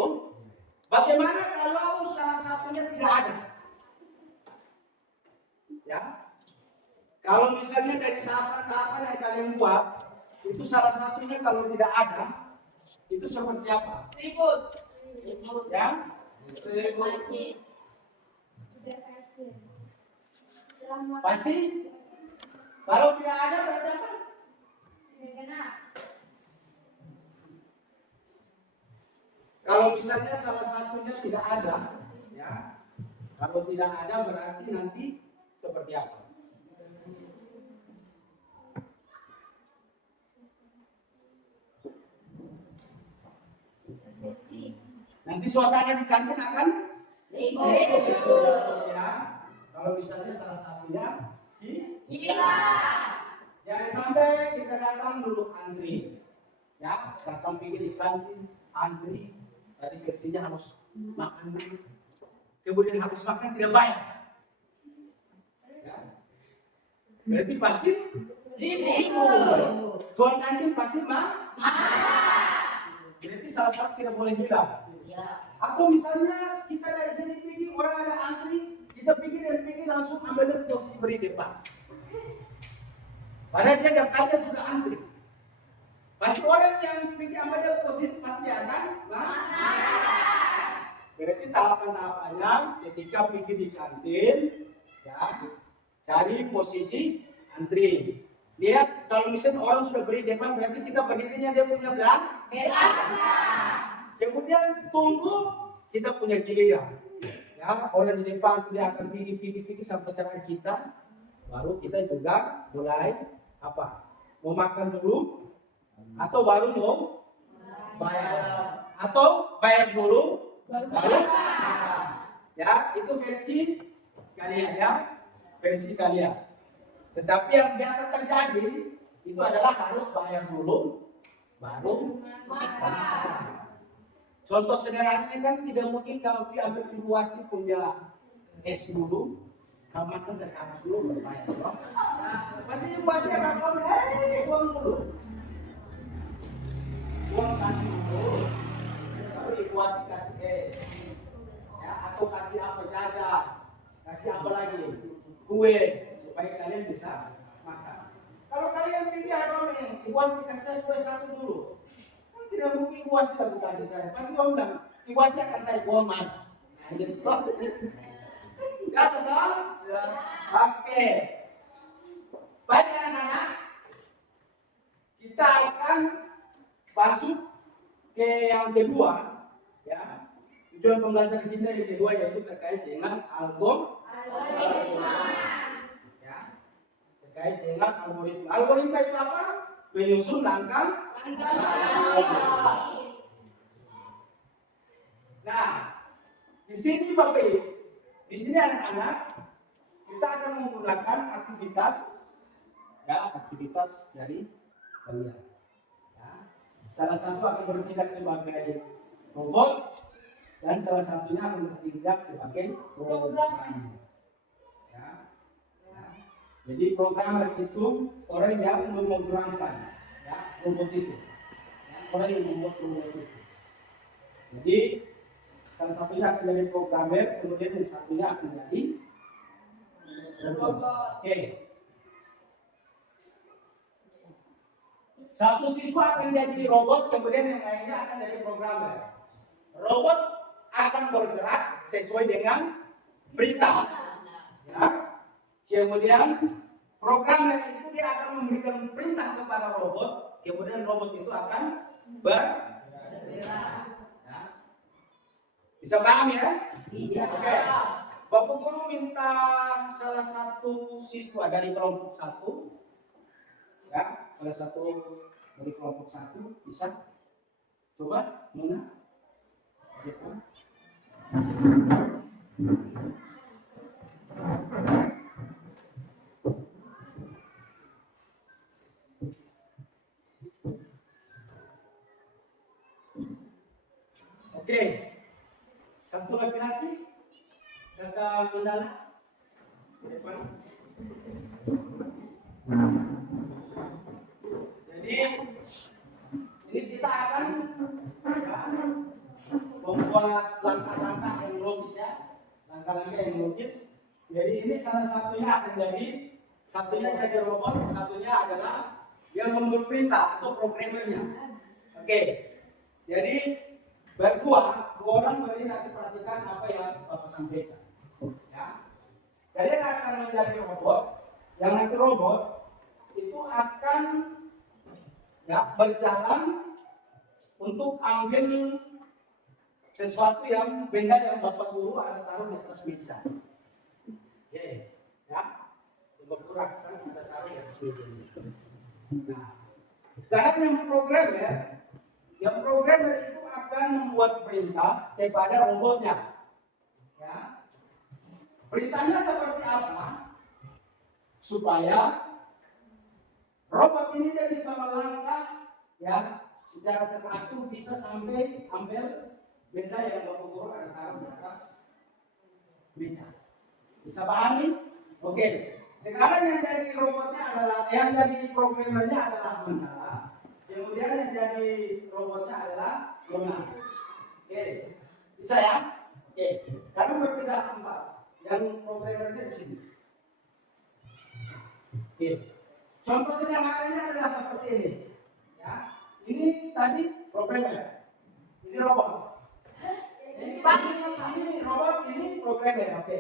bagaimana kalau salah satunya tidak ada? Ya, kalau misalnya dari tahapan-tahapan yang kalian buat, itu salah satunya kalau tidak ada, itu seperti apa? Ribut. Ya, Sudah kacir. Selamat. pasti. Kalau tidak ada berarti apa? Sudah genap. Kalau misalnya salah satunya tidak ada, ya, kalau tidak ada berarti nanti seperti apa? Nanti suasana di kantin akan ya. Kalau misalnya salah satunya jangan sampai kita datang dulu antri, ya, datang pikir di kantin antri, tadi versinya harus makan dulu, kemudian habis makan tidak bayar, ya. Berarti pasti tuan kantin pasti berarti salah satu tidak boleh hilang. Atau misalnya kita dari sini pergi orang ada antri, kita pergi langsung ambil posisi beri depan. Padahal dia daftarnya sudah antri. Pasti orang yang pergi ambil posisi pasti akan berarti tahapan-tahapannya ketika pergi di kantin, ya, cari posisi antri. Lihat kalau misalnya orang sudah beri depan berarti kita berdirinya dia punya belakang. Kemudian tunggu kita punya giliran. Ya, orang di depan dia akan pergi sampai terakhir kita, baru kita juga mulai apa? Mau makan dulu atau baru mau bayar? Atau bayar dulu baru makan. Ya, itu versi kalian ya, versi kalian. Tetapi yang biasa terjadi itu adalah harus bayar dulu baru makan. Contoh sederhananya kan tidak mungkin kalau dia ambil situasi punya es dulu, kalau makan ke kampus dulu berbayar. Pasti situasi akan ngomong, uang dulu. Uang kasih dulu, tapi situasi kasih es, ya, atau kasih apa jajan, kasih apa lagi, kue, supaya kalian bisa makan. Kalau kalian pilih apa yang situasi kasih kue satu dulu. Tidak mungkin iwas kita kasih saya. Pasti orang bilang, iwasnya akan tanya uang mana. Nah, gitu. Ya sudah? Ya. Oke. Baik anak-anak, kita akan masuk ke yang kedua. Ya. Tujuan pembelajaran kita yang kedua yaitu terkait dengan algoritma. Ya. Terkait dengan algoritma. Algoritma itu apa? Menyusun langkah. Nah, di sini Bapak Ibu, di sini anak-anak, kita akan menggunakan aktivitas, ya, aktivitas dari kalian. Ya. Salah satu akan bertindak sebagai robot dan salah satunya akan bertindak sebagai programmer. Ya. Ya. Jadi programmer itu orang yang memprogramkan, ya, robot itu. Orang yang membuat robot itu. Jadi salah satunya akan jadi programmer, kemudian yang satunya akan jadi robot. Oke. Satu siswa akan jadi robot, kemudian yang lainnya akan jadi programmer. Robot akan bergerak sesuai dengan perintah. Ya. Kemudian programmer itu dia akan memberikan perintah kepada robot, kemudian robot itu akan bergerak. Ya. Bisa paham ya? Bisa. Oke. Bapak Guru minta salah satu siswa dari kelompok 1, ya, salah satu dari kelompok 1 bisa coba mana? Gitu. Oke, satu laki-laki, kakak kendala, depan. Jadi ini kita akan ya, membuat langkah-langkah yang logis ya, langkah-langkah yang logis. Jadi ini salah satunya akan jadi robot, satunya adalah yang memberi perintah atau programmernya. Oke, jadi dua orang beri nanti perhatikan apa yang Bapak sampaikan. Ya, jadi akan menjadi robot, yang nanti robot itu akan ya berjalan untuk ambil sesuatu yang benda yang Bapak Guru ada taruh di atas meja. Oke, ya, Bapak Guru akan ada taruh di atas meja. Nah, sekarang yang programmer itu akan membuat perintah kepada robotnya. Ya, perintahnya seperti apa? Supaya robot ini dia bisa melangkah ya secara teratur, bisa sampai ambil benda yang Bapak Guru ada taruh di atas meja. Bisa pahami? Oke. Sekarang yang jadi robotnya adalah, yang jadi programmernya adalah Mandala. Kemudian yang jadi robotnya adalah Luna. Oke. Bisa ya? Oke. Karena berbeda tempat. Yang programmernya di sini. Oke. Contoh sederhananya adalah seperti ini. Ya. Ini tadi programmer. Ini robot. Ini robot, ini programmer. Oke.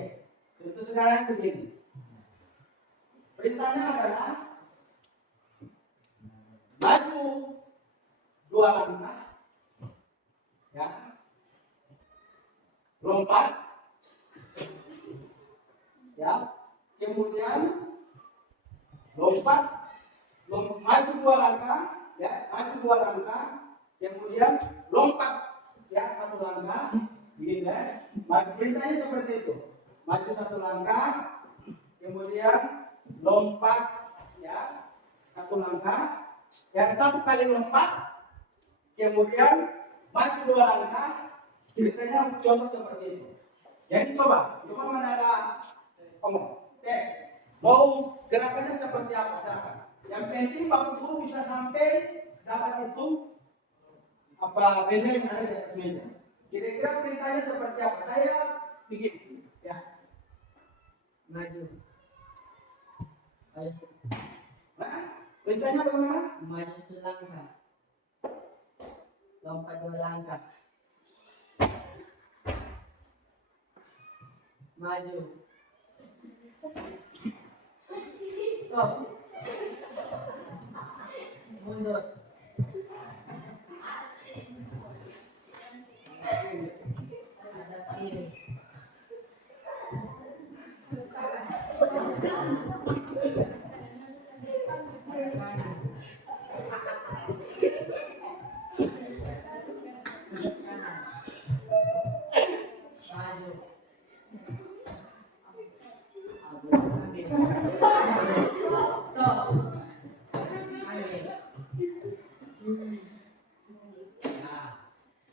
Itu sekarang begini. Perintahnya adalah maju 2 langkah, ya, lompat, ya, kemudian lompat, maju 2 langkah, ya, maju 2 langkah, kemudian lompat, ya, 1 langkah, begini ya. Perintahnya seperti itu, maju 1 langkah, kemudian lompat, ya, 1 langkah, ya, 1 kali lompat, kemudian maju 2 langkah. Ceritanya contoh seperti itu. Jadi coba Mandala ngomong, tes, mau gerakannya seperti apa silakan. Yang penting Bapak Guru bisa sampai dapat itu apa benda yang ada di atas meja. Kira-kira perintahnya seperti apa? Saya bikin, ya. Maju. Nah, perintahnya bagaimana? Maju 1 langkah. Lompat 2 langkah. Maju. Stop. Mundur. Ada kiri.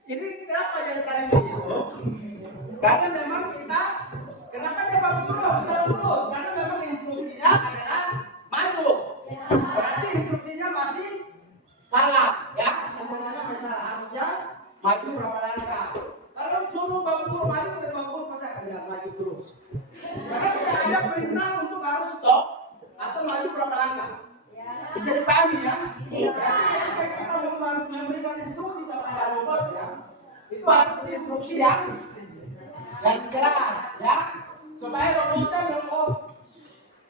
Ini kenapa jadi kalian begitu? Karena memang kenapa dia Bapak Guru harus terus? Karena memang instruksinya adalah maju. Berarti instruksinya masih salah, ya? Instruksinya masih salah, harusnya maju berapa langkah. Kalau suruh Bapak Guru maju, Bapak Guru pasti akan bilang maju terus. Karena tidak ada perintah untuk harus stop atau maju berapa langkah. Bisa dipahami ya? Ketika kita memberikan instruksi kepada robot ya, itu harus instruksi yang jelas ya, supaya robotnya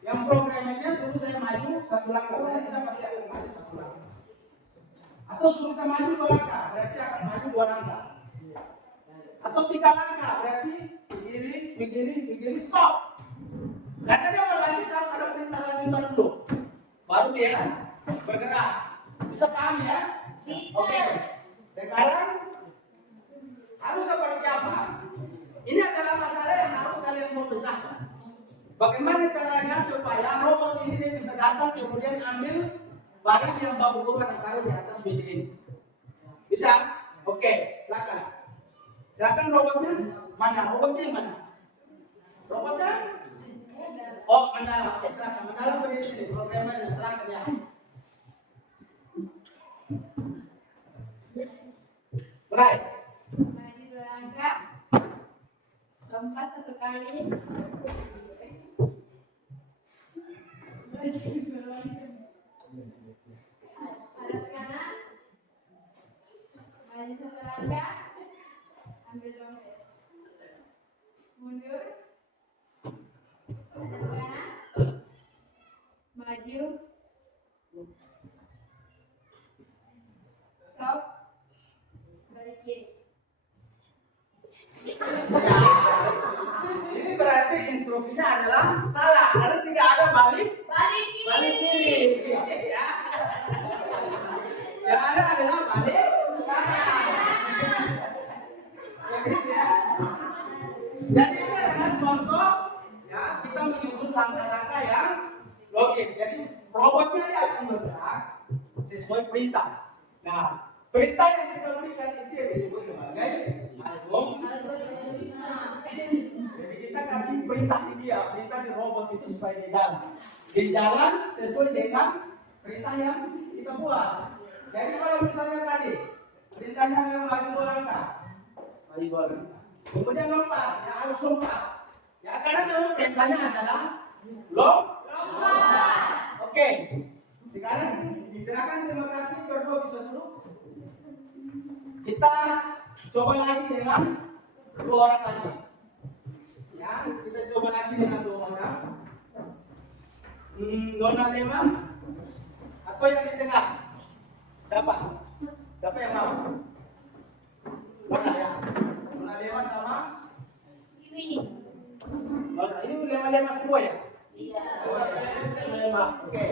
yang programnya suruh saya maju 1 langkah, berarti saya pasti akan maju 1 langkah. Atau suruh saya maju 2 langkah, berarti akan maju 2 langkah. Atau atau 3 langkah, berarti begini, stop. Karena dia mau lanjut harus ada perintah lanjutan dulu, baru dia bergerak. Bisa paham ya? Bisa. Oke. Sekarang harus seperti apa? Ini adalah masalah yang harus kalian mau pecahkan. Bagaimana caranya supaya robot ini dia bisa datang kemudian ambil barang yang bapak guru dan taruh di atas meja ini? Bisa? Oke, silakan. Silakan robotnya mana? Robotnya yang mana? Robotnya? Oh, mendalam. Oke, silakan. Mendalam berdiri sini. Programnya silakan ya. Baik. Maju 2 langkah. Lompat 1 kali. Maju 2 langkah. Hadap kanan. Maju 1 langkah. Ambil dompet. Mundur. Hadap kanan. Maju. Stop. Balik kiri. Ya. Ini berarti instruksinya adalah salah. Karena tidak ada balik Balik kiri. Ya. Yang ada adalah balik kanan. Begitu ya. Jadi ini adalah contoh ya, kita menyusun langkah-langkah yang logis. Jadi robotnya dia akan bergerak sesuai perintah. Nah, perintah yang kita berikan itu yang disebut sebagai algoritma. Jadi kita kasih perintah di dia, perintah di robot itu supaya dia jalan. Dia jalan sesuai dengan perintah yang kita buat. Jadi kalau misalnya tadi perintahnya adalah maju 2 langkah, maju 2 langkah. Kemudian lompat, ya harus lompat. Ya karena memang perintahnya adalah lompat. Oke. Sekarang silakan, terima kasih berdua bisa dulu. Kita coba lagi dengan 2 orang lagi. Ya, kita coba lagi dengan 2 orang. Nona Lema atau yang di tengah? Siapa? Siapa yang mau? Nona ya. Nona Lema sama? Ini. Nona, ini Lema semua ya? Iya. Lema, oke.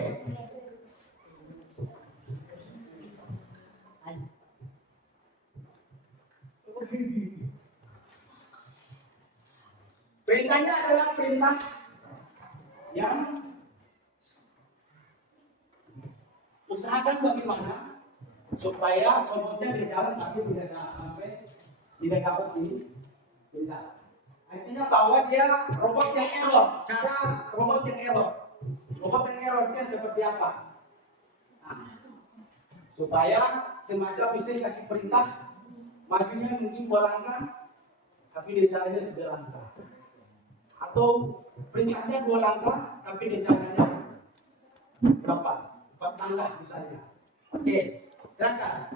Perintahnya adalah perintah yang usahakan bagaimana supaya robotnya di jalan tapi tidak sampai tidak dapat ini perintah. Artinya bahwa dia robot yang error. Cara robot yang error. Robot yang errornya seperti apa? Nah, supaya semacam bisa kasih perintah majunya mungkin 2 langkah tapi dia jalannya 3 langkah. Atau perintahnya 2 langkah tapi dia jalannya berapa? 4 langkah misalnya. Oke, silakan.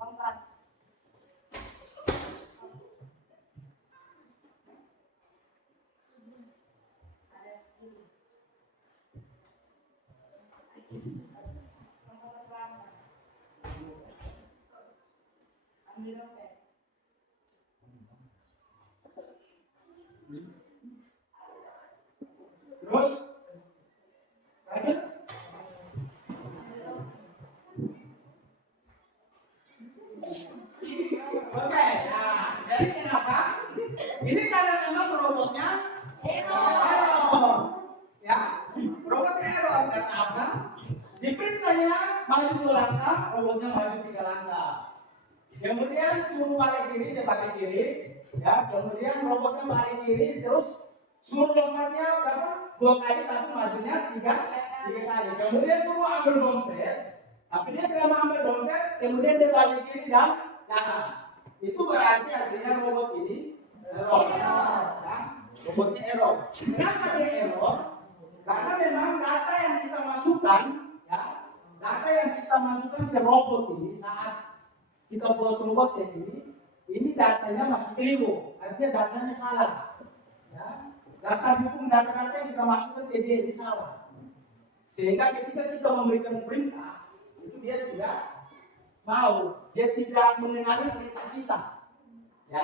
Lompat. Hadap kiri. Lompat 1 langkah. Ambil dompet. Terus lanjut. Oke, nah, jadi kenapa? Ini karena memang robotnya error. Ya, robotnya error karena apa? Di perintahnya maju 2 langkah, robotnya maju 3 langkah. Kemudian suruh balik kiri, dia balik kiri. Ya, kemudian robotnya balik kiri, terus suruh lompatnya berapa? 2 kali, tapi majunya 3 kali. Kemudian suruh ambil dompet, tapi dia tidak mau ambil dompet, kemudian dia balik kiri dan kanan. Itu berarti artinya robot ini error. Ya, robotnya error. Kenapa dia error? Karena memang data yang kita masukkan, ya, data yang kita masukkan ke robot ini saat kita buat robot kayak ini datanya masih keliru, artinya datanya salah. Ya, data hukum data-data yang kita masukkan dia salah. Sehingga ketika kita memberikan perintah, itu dia tidak mau, dia tidak mengenali perintah kita. Ya.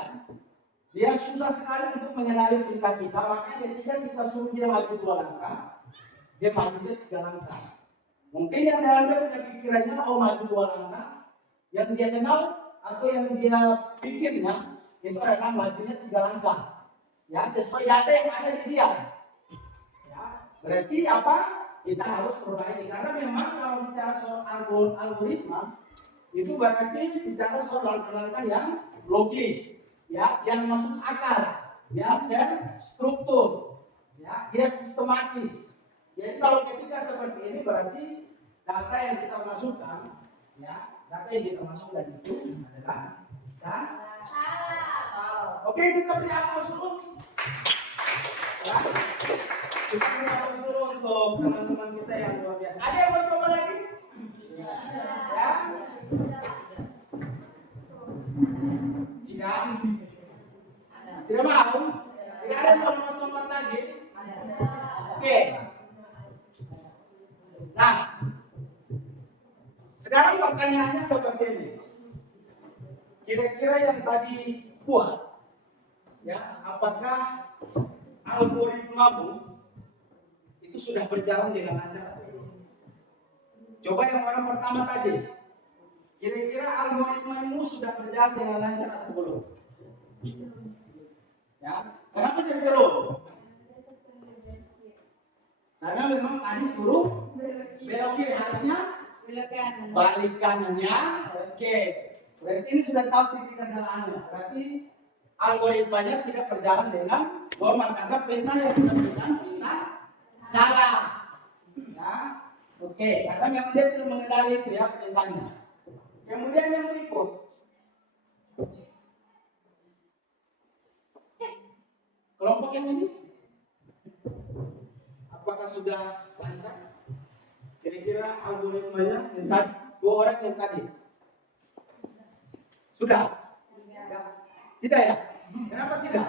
Dia susah sekali untuk mengenali perintah kita, makanya ketika kita suruh dia maju 2 langkah, dia maju 3 langkah. Mungkin yang dalam dia punya pikirannya, oh maju 2 langkah, yang dia kenal atau yang dia pikirnya itu adalah majunya 3 langkah. Ya, sesuai data yang ada di dia. Ya, berarti apa? Kita harus perbaiki karena memang kalau bicara soal algoritma itu berarti bicara soal langkah-langkah yang logis, ya, yang masuk akal, ya, dan struktur, ya, dia sistematis. Jadi kalau ketika seperti ini berarti data yang kita masukkan, ya, data yang kita masukkan itu adalah salah. Oke, kita beri aplaus dulu. Ya. Kita beri aplaus dulu untuk teman-teman kita yang luar biasa. Ada yang mau coba lagi? Ya. Tidak mau? Tidak ada yang mau nonton lagi? Oke. Nah, sekarang pertanyaannya seperti ini. Kira-kira yang tadi buat, ya, apakah algoritmamu itu sudah berjalan dengan lancar? Coba yang orang pertama tadi. Kira-kira algoritmamu sudah berjalan dengan lancar atau belum? Ya, kenapa jadi belum? Karena memang tadi suruh belok kiri, harusnya balik kanannya. Oke, berarti ini sudah tahu titik kesalahannya. Berarti algoritmanya tidak berjalan dengan normal karena perintah yang kita berikan perintah salah. Ya, oke, karena memang dia tidak mengenali itu ya perintahnya. Kemudian yang berikut, kelompok yang ini, apakah sudah lancar? Kira-kira algoritmanya yang tadi, 2 orang yang tadi, sudah? Tidak ya? Kenapa tidak?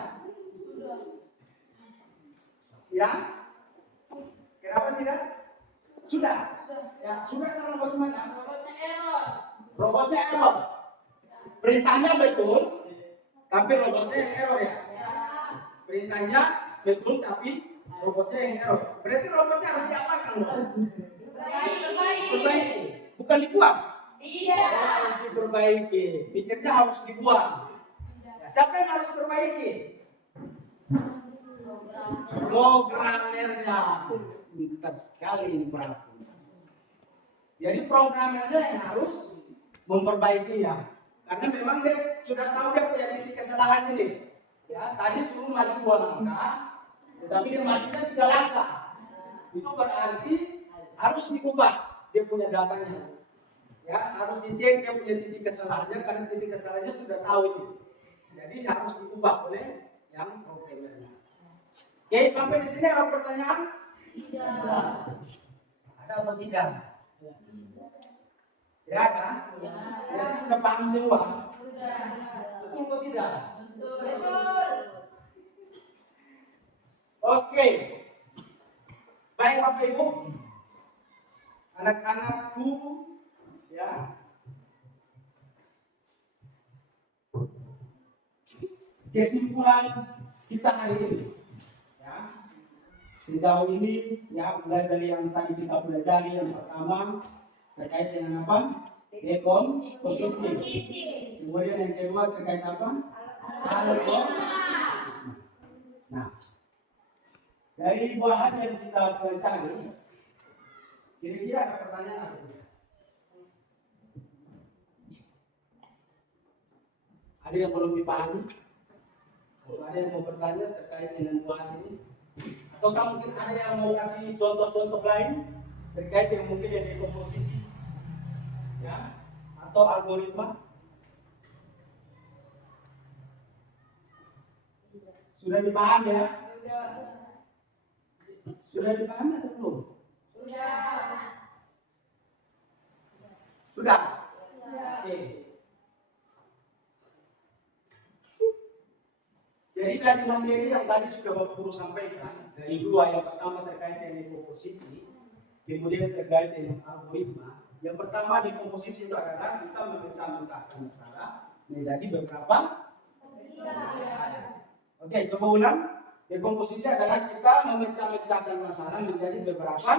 Ya? Kenapa tidak? Sudah? Ya, sudah karena bagaimana? Robotnya error. Perintahnya betul, tapi robotnya yang error ya. Perintahnya betul, tapi robotnya yang error. Berarti robotnya harus diapakan? Diperbaiki, bukan dibuang. Tidak. Harus diperbaiki. Pikirnya harus dibuang. Ya, siapa yang harus perbaiki? Programmernya. Pintar sekali ini Pak. Jadi programmernya yang harus memperbaikinya. Karena memang dia sudah tahu dia punya titik kesalahan ini. Ya, tadi suruh maju 2 langkah, tetapi dia majunya 3 langkah. Itu berarti harus diubah dia punya datanya. Ya, harus dicek dia punya titik kesalahannya karena titik kesalahannya sudah tahu ini. Jadi harus diubah oleh yang programmernya. Oke, sampai di sini ada pertanyaan? Tidak. Ada atau tidak? Ya kan? Jadi sudah paham semua? Betul atau tidak? Betul. Oke. Baik Bapak Ibu, anak-anakku, ya. Kesimpulan kita hari ini, ya. Sejauh ini, ya, mulai dari yang tadi kita pelajari yang pertama terkait dengan apa? Dekomposisi. Kemudian yang kedua terkait apa? Algoritma. Nah, dari bahan yang kita pelajari, kira-kira ada pertanyaan apa? Ada yang belum dipahami? Atau ada yang mau bertanya terkait dengan bahan ini? Atau mungkin ada yang mau kasih contoh-contoh lain terkait yang mungkin yang dekomposisi, ya, atau algoritma? Sudah dipahami ya? Sudah dipahami atau belum? Sudah. Oke. Jadi dari materi yang tadi sudah Bapak Guru sampaikan, dari dua yang pertama terkait dengan komposisi, kemudian terkait dengan algoritma. Yang pertama di komposisi itu adalah kita memecah-mecahkan masalah menjadi beberapa. Oke, coba ulang. Dekomposisi adalah kita memecah-mecahkan masalah menjadi beberapa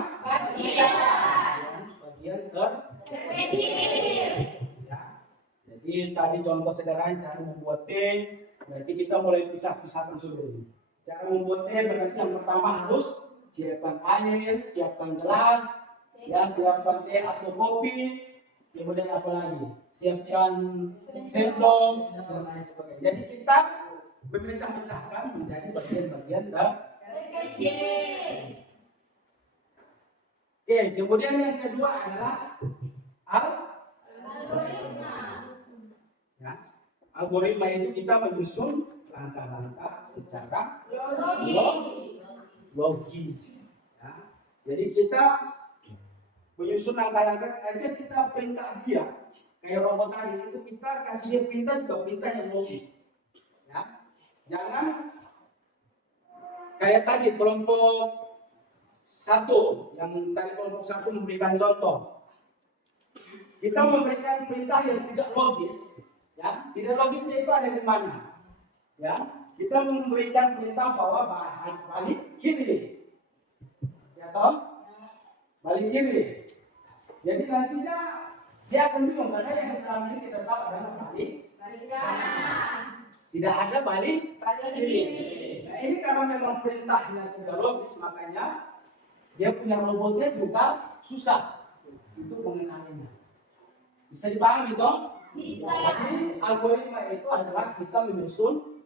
bagian terkecil. Ya. Jadi tadi contoh sederhana cara membuat teh. Berarti kita mulai pisah-pisahkan dulu. Cara membuat teh berarti yang pertama harus siapkan air, siapkan gelas, ya siapkan teh atau kopi. Kemudian apa lagi? Siapkan sendok dan lain sebagainya. Jadi kita memecah-mecahkan menjadi bagian-bagian terkecil. Oke, kemudian yang kedua adalah algoritma. Ya, algoritma itu kita menyusun langkah-langkah secara logis. Ya. Jadi kita menyusun langkah-langkah, akhirnya kita perintah dia. Kayak robot tadi itu kita kasih dia perintah juga perintah yang logis. Ya. Jangan kayak tadi kelompok satu, yang tadi kelompok satu memberikan contoh. Kita memberikan perintah yang tidak logis, ya. Tidak logisnya itu ada di mana? Ya, kita memberikan perintah bahwa balik kiri, ya toh? Balik kiri. Jadi nantinya dia akan bingung karena yang selama ini kita tahu adalah balik kanan. Tidak ada balik kiri. Nah, ini karena memang perintahnya tidak logis, makanya dia punya robotnya juga susah untuk mengenalinya. Bisa dipahami toh? Bisa. Jadi algoritma itu adalah kita menyusun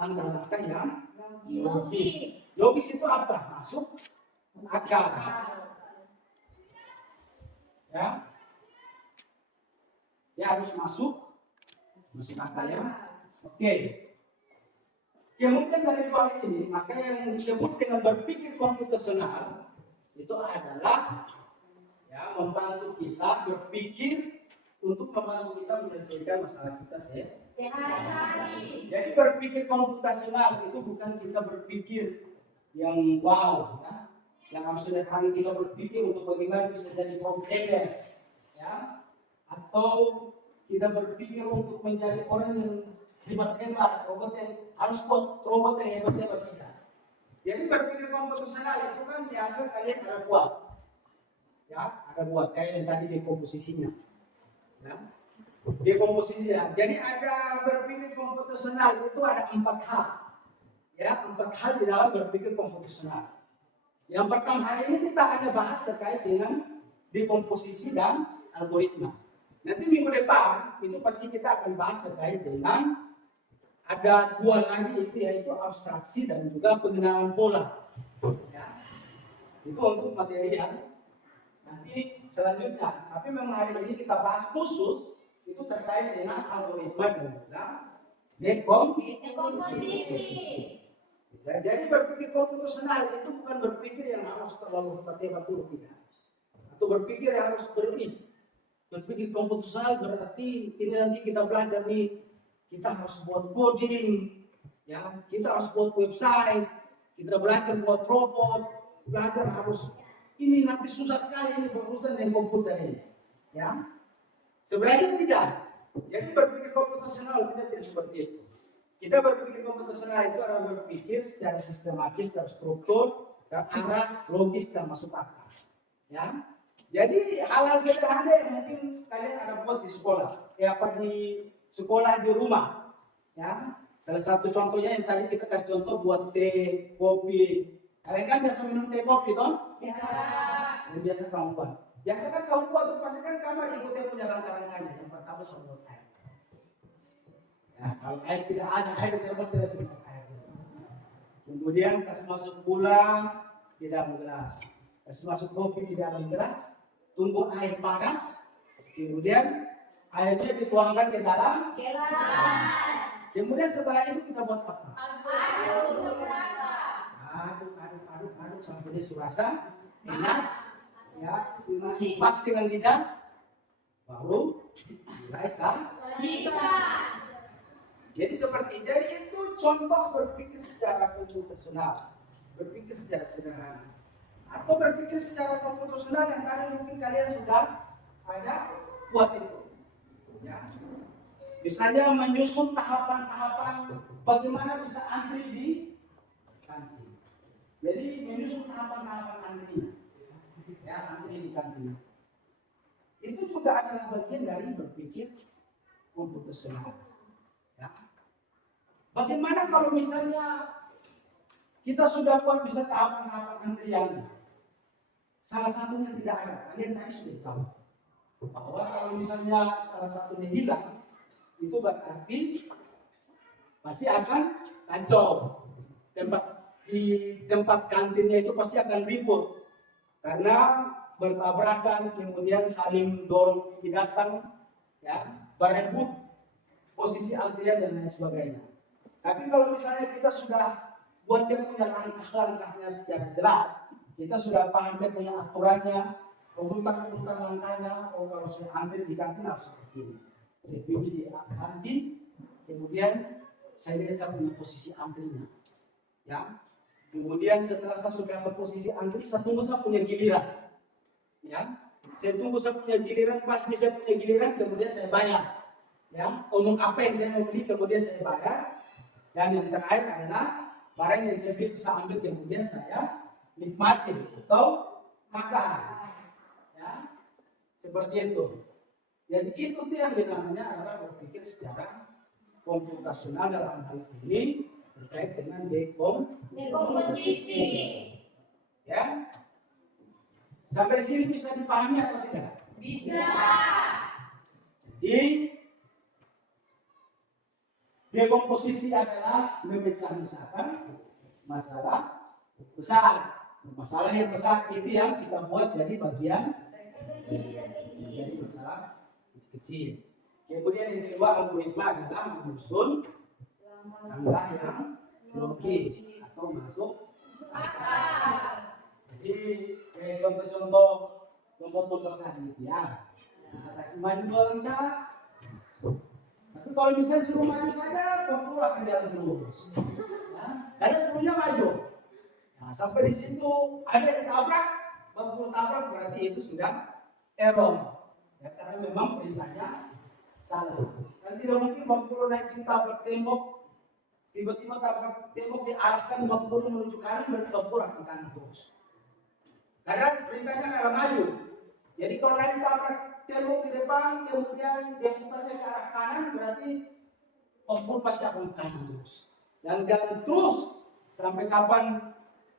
langkah-langkah yang logis. Logis itu apa? Masuk akal. Ya. Dia harus masuk akal ya. Oke. Kemudian dari dua ini, maka yang disebut dengan berpikir komputasional itu adalah ya membantu kita berpikir untuk membantu kita menyelesaikan masalah kita sehari-hari. Jadi berpikir komputasional itu bukan kita berpikir yang wow, ya, yang harus sederhana. Kita berpikir untuk bagaimana bisa jadi programmer, ya, atau kita berpikir untuk menjadi orang yang hebat-hebat, robot yang harus buat robot yang hebat-hebat kita. Jadi berpikir komputasional itu kan biasa kalian ada buat, ya, ada buat kayak yang tadi dekomposisinya, ya, dekomposisinya. Jadi ada berpikir komputasional itu ada 4 hal, ya, 4 hal di dalam berpikir komputasional. Yang pertama hari ini kita hanya bahas terkait dengan dekomposisi dan algoritma. Nanti minggu depan itu pasti kita akan bahas terkait dengan ada 2 lagi yaitu abstraksi dan juga pengenalan pola. Ya. Itu untuk materi yang nanti selanjutnya. Tapi memang hari ini kita bahas khusus itu terkait dengan algoritma dan juga dekomposisi. Ya, jadi berpikir komputasional itu bukan berpikir yang harus terlalu hebat dulu tidak. Atau berpikir yang harus berpikir komputasional berarti ini nanti kita belajar nih. Kita harus buat coding, ya. Kita harus buat website, kita belajar buat robot, belajar harus ini nanti susah sekali ini berurusan dengan komputer ini, ya. Sebenarnya tidak. Jadi berpikir komputasional tidak seperti itu. Kita berpikir komputasional itu adalah berpikir secara sistematis, terstruktur, terarah, logis dan masuk akal, ya. Jadi hal-hal sederhana yang mungkin kalian ada buat di sekolah, ya apa di sekolah di rumah, ya. Salah satu contohnya yang tadi kita kasih contoh buat teh, kopi. Kalian kan biasa minum teh, kopi, toh? Ya. Yang biasa kamu buat. Biasa kan kamu buat tuh pasti kan kamu ikutin punya langkah-langkahnya. Yang pertama semprot air. Ya, kalau air tidak ada, air kita pasti harus semprot air. Kemudian kasih masuk gula di dalam gelas, kasih masuk kopi di dalam gelas, tunggu air panas, kemudian airnya dituangkan ke dalam gelas. Kemudian setelah itu kita buat apa? Aduk sampai dia serasa enak, ya, pas dengan lidah, baru mulai Jadi itu contoh berpikir secara komputasional, berpikir secara sederhana, atau berpikir secara komputasional yang tadi mungkin kalian sudah ada buat itu. Ya. Misalnya menyusun tahapan-tahapan bagaimana bisa antri di kantin. Jadi menyusun tahapan-tahapan antri, ya antri di kantin. Itu juga adalah bagian dari berpikir komputasional. Ya. Bagaimana kalau misalnya kita sudah buat bisa tahapan-tahapan antrian, salah satunya tidak ada, kalian tadi sudah tahu bahwa kalau misalnya salah satunya hilang, itu berarti pasti akan kacau. Tempat kantinnya itu pasti akan ribut karena bertabrakan, kemudian saling dorong kiri datang, ya, berebut posisi antrian dan lain sebagainya. Tapi kalau misalnya kita sudah buat dia punya langkah-langkahnya secara jelas, kita sudah paham dia punya aturannya, urutan-urutan langkahnya. Oh, kalau saya antri di kantin harus seperti ini. Saya pilih di kantin, kemudian saya lihat saya punya posisi antrinya, ya. Kemudian setelah saya sudah berposisi antri, saya tunggu saya punya giliran. Ya, saya tunggu saya punya giliran, pas saya punya giliran, kemudian saya bayar. Ya, untuk apa yang saya mau beli, kemudian saya bayar. Dan yang terakhir adalah barang yang saya beli saya ambil, kemudian saya nikmati atau makan. Ya, seperti itu. Jadi itu yang namanya adalah berpikir secara komputasional dalam hal ini terkait dengan Dekomposisi. Ya. Sampai sini bisa dipahami atau tidak? Bisa. Jadi dekomposisi adalah memecah-mecahkan masalah besar. Masalah yang besar itu yang kita buat jadi bagian dari masalah kecil. Kemudian yang kedua, algoritma adalah menyusun langkah yang logis atau masuk akal. Jadi contoh-contoh tadi ya, kasih maju 2 langkah. Tapi kalau misalnya suruh maju saja, perlu akan jalan terus. Ya, karena sebelumnya maju. Nah, sampai di situ ada yang tabrak, baru tabrak berarti itu sudah error. Ya, karena memang perintahnya salah. Dan tidak mungkin baru naik tabrak tembok, tiba-tiba tabrak tembok diarahkan baru menuju kanan, berarti baru akan kanan terus. Karena perintahnya adalah maju. Jadi kalau naik tabrak tembok di depan, kemudian dia putarnya ke arah kanan, berarti baru pasti akan kanan terus. Dan jalan terus sampai kapan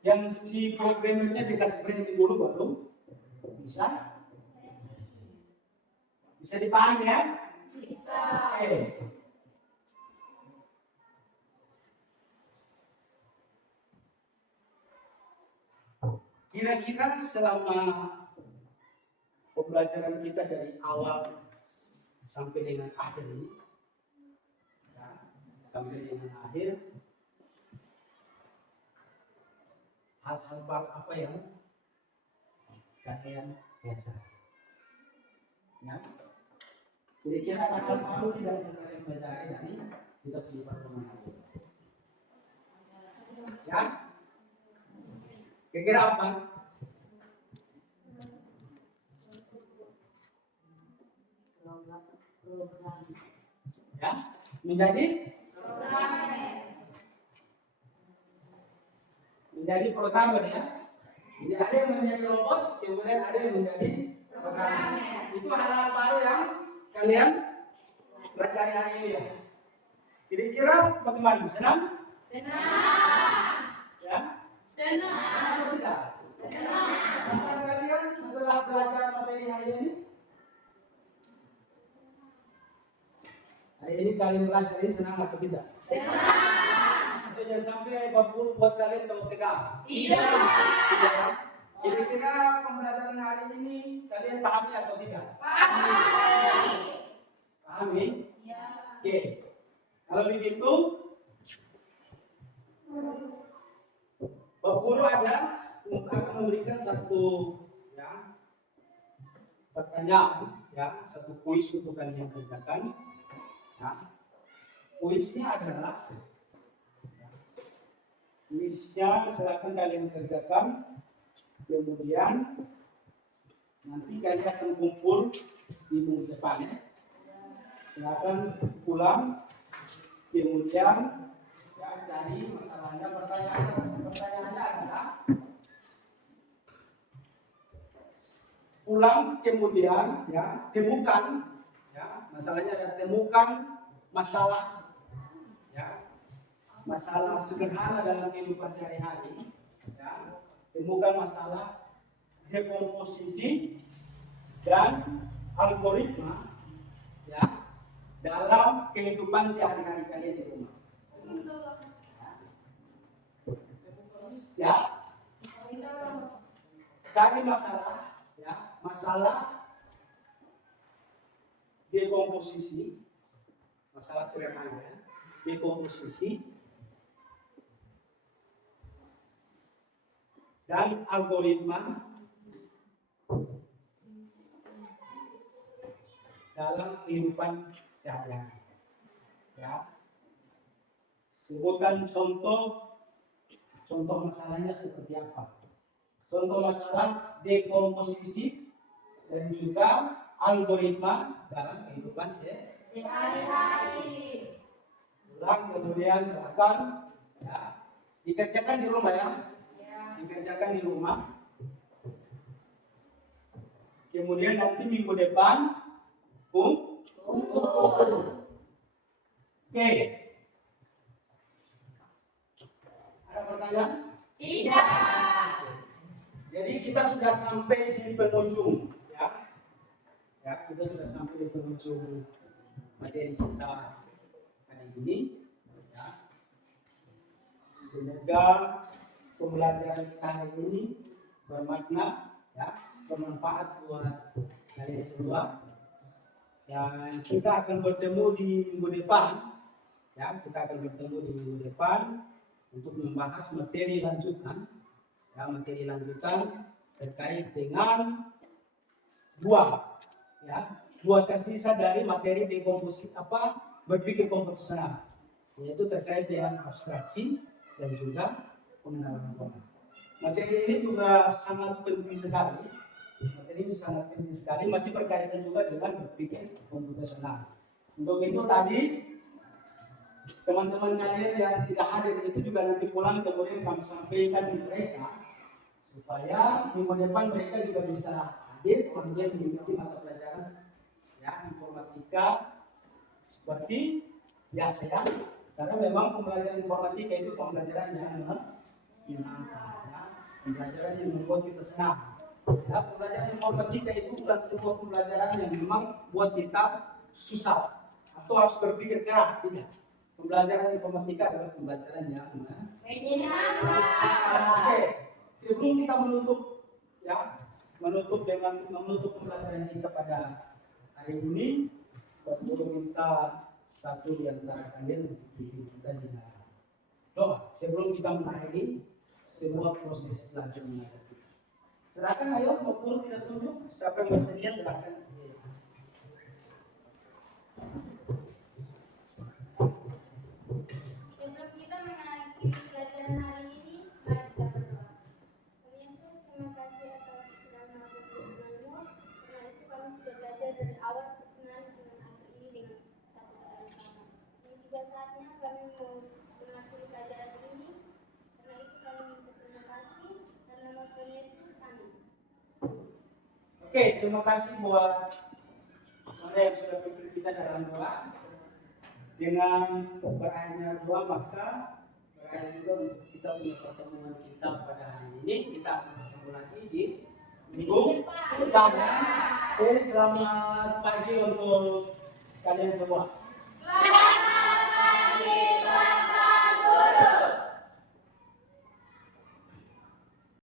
yang si programmernya dikasih berhenti dulu baru bisa dipahami ya? Bisa. Kira-kira selama pembelajaran kita dari awal sampai dengan akhir ini, ya, sampai dengan akhir, hal-hal apa yang kalian pelajari? Ya, kira-kira ada hal baru tidak yang kalian pelajari dari kita punya pertemuan ini? Ya, kira-kira apa? Ya, menjadi programmer ya. Jadi ada yang menjadi robot, kemudian ada yang menjadi programmer. Itu hal-hal baru yang kalian pelajari hari ini ya. Kira-kira bagaimana? Senang? Senang. Ya? Senang. Atau tidak? Senang. Bisa kalian setelah belajar materi hari ini? Hari ini kalian belajar ini senang atau tidak? Senang. Atau jangan sampai 40 buat kalian kalau tegang? Tidak. Tidak. Kira-kira pembelajaran hari ini kalian pahami atau tidak? Pahami. Pahami? Ya. Oke. Kalau begitu, Bapak Guru akan memberikan satu ya, pertanyaan, ya, satu kuis untuk kalian kerjakan. Ya. kuisnya adalah silakan kalian kerjakan, kemudian nanti kalian akan kumpul di minggu depan ya. Silakan pulang, kemudian ya, cari masalahnya. Pertanyaannya adalah pulang kemudian ya temukan ya masalahnya adalah temukan masalah ya masalah sederhana dalam kehidupan sehari-hari ya temukan masalah dekomposisi dan algoritma ya dalam kehidupan sehari-hari kalian di rumah ya cari masalah ya masalah dekomposisi masalah sederhana dekomposisi dan algoritma dalam kehidupan sehari-hari ya sebutkan contoh masalahnya seperti apa. Contoh masalah dekomposisi dan juga algoritma dalam kehidupan sehari-hari. Ulang kemudian silakan ya dikerjakan di rumah ya. Dikerjakan di rumah. Kemudian nanti minggu depan kumpul. Oke. Ada pertanyaan? Tidak. Jadi kita sudah sampai di penghujung ya. Ya, kita sudah sampai di penghujung materi kita hari ini ya. Semoga pembelajaran kita hari ini bermakna ya, bermanfaat buat kalian semua. Dan kita akan bertemu di minggu depan ya, kita akan bertemu di minggu depan untuk membahas materi lanjutan. Ya, materi lanjutan terkait dengan dua tersisa dari materi dekomposisi berpikir komputasional, yaitu terkait dengan abstraksi dan juga pengenalan pola. Materi ini juga sangat penting sekali. Materi ini sangat penting sekali, masih berkaitan juga dengan berpikir komputasional. Untuk itu tadi teman-teman kalian yang tidak hadir itu juga nanti pulang kemudian kami sampaikan di mereka supaya minggu depan mereka juga bisa hadir kemudian mengikuti mata pelajaran ya informatika seperti biasa ya, karena memang pembelajaran informatika itu pembelajaran yang menyenangkan ya, pembelajaran yang membuat kita senang ya. Pembelajaran informatika itu bukan sebuah pembelajaran yang memang buat kita susah atau harus berpikir keras tidak. Pembelajaran informatika adalah pembelajaran yang Menyenangkan. Oke. Sebelum kita menutup pembelajaran kita pada hari ini, perlu minta satu di antara kalian untuk kita dengan doa sebelum kita mengakhiri sebuah proses belajar mengajar kita. Silakan ayo, mau turun tidak tunjuk, siapa yang bersedia silakan. Sebelum kita mengakhiri pelajaran hari ini, mari kita berdoa. Kami Yesus, terima kasih atas nama firman-Mu. Karena itu kami sudah belajar dari awal berkenan dengan akhir ini dengan satu kata bersama. Ini juga saatnya kami mau mengakhiri pelajaran ini. Karena itu kami minta terima kasih dan nama Tuhan Yesus. Amin. Oke, terima kasih buat mereka yang sudah pimpin kita dalam doa. Dengan berakhirnya doa maka berakhir juga untuk kita punya pertemuan kita pada hari ini. Kita akan bertemu lagi di minggu depan. Oke, selamat pagi untuk kalian semua.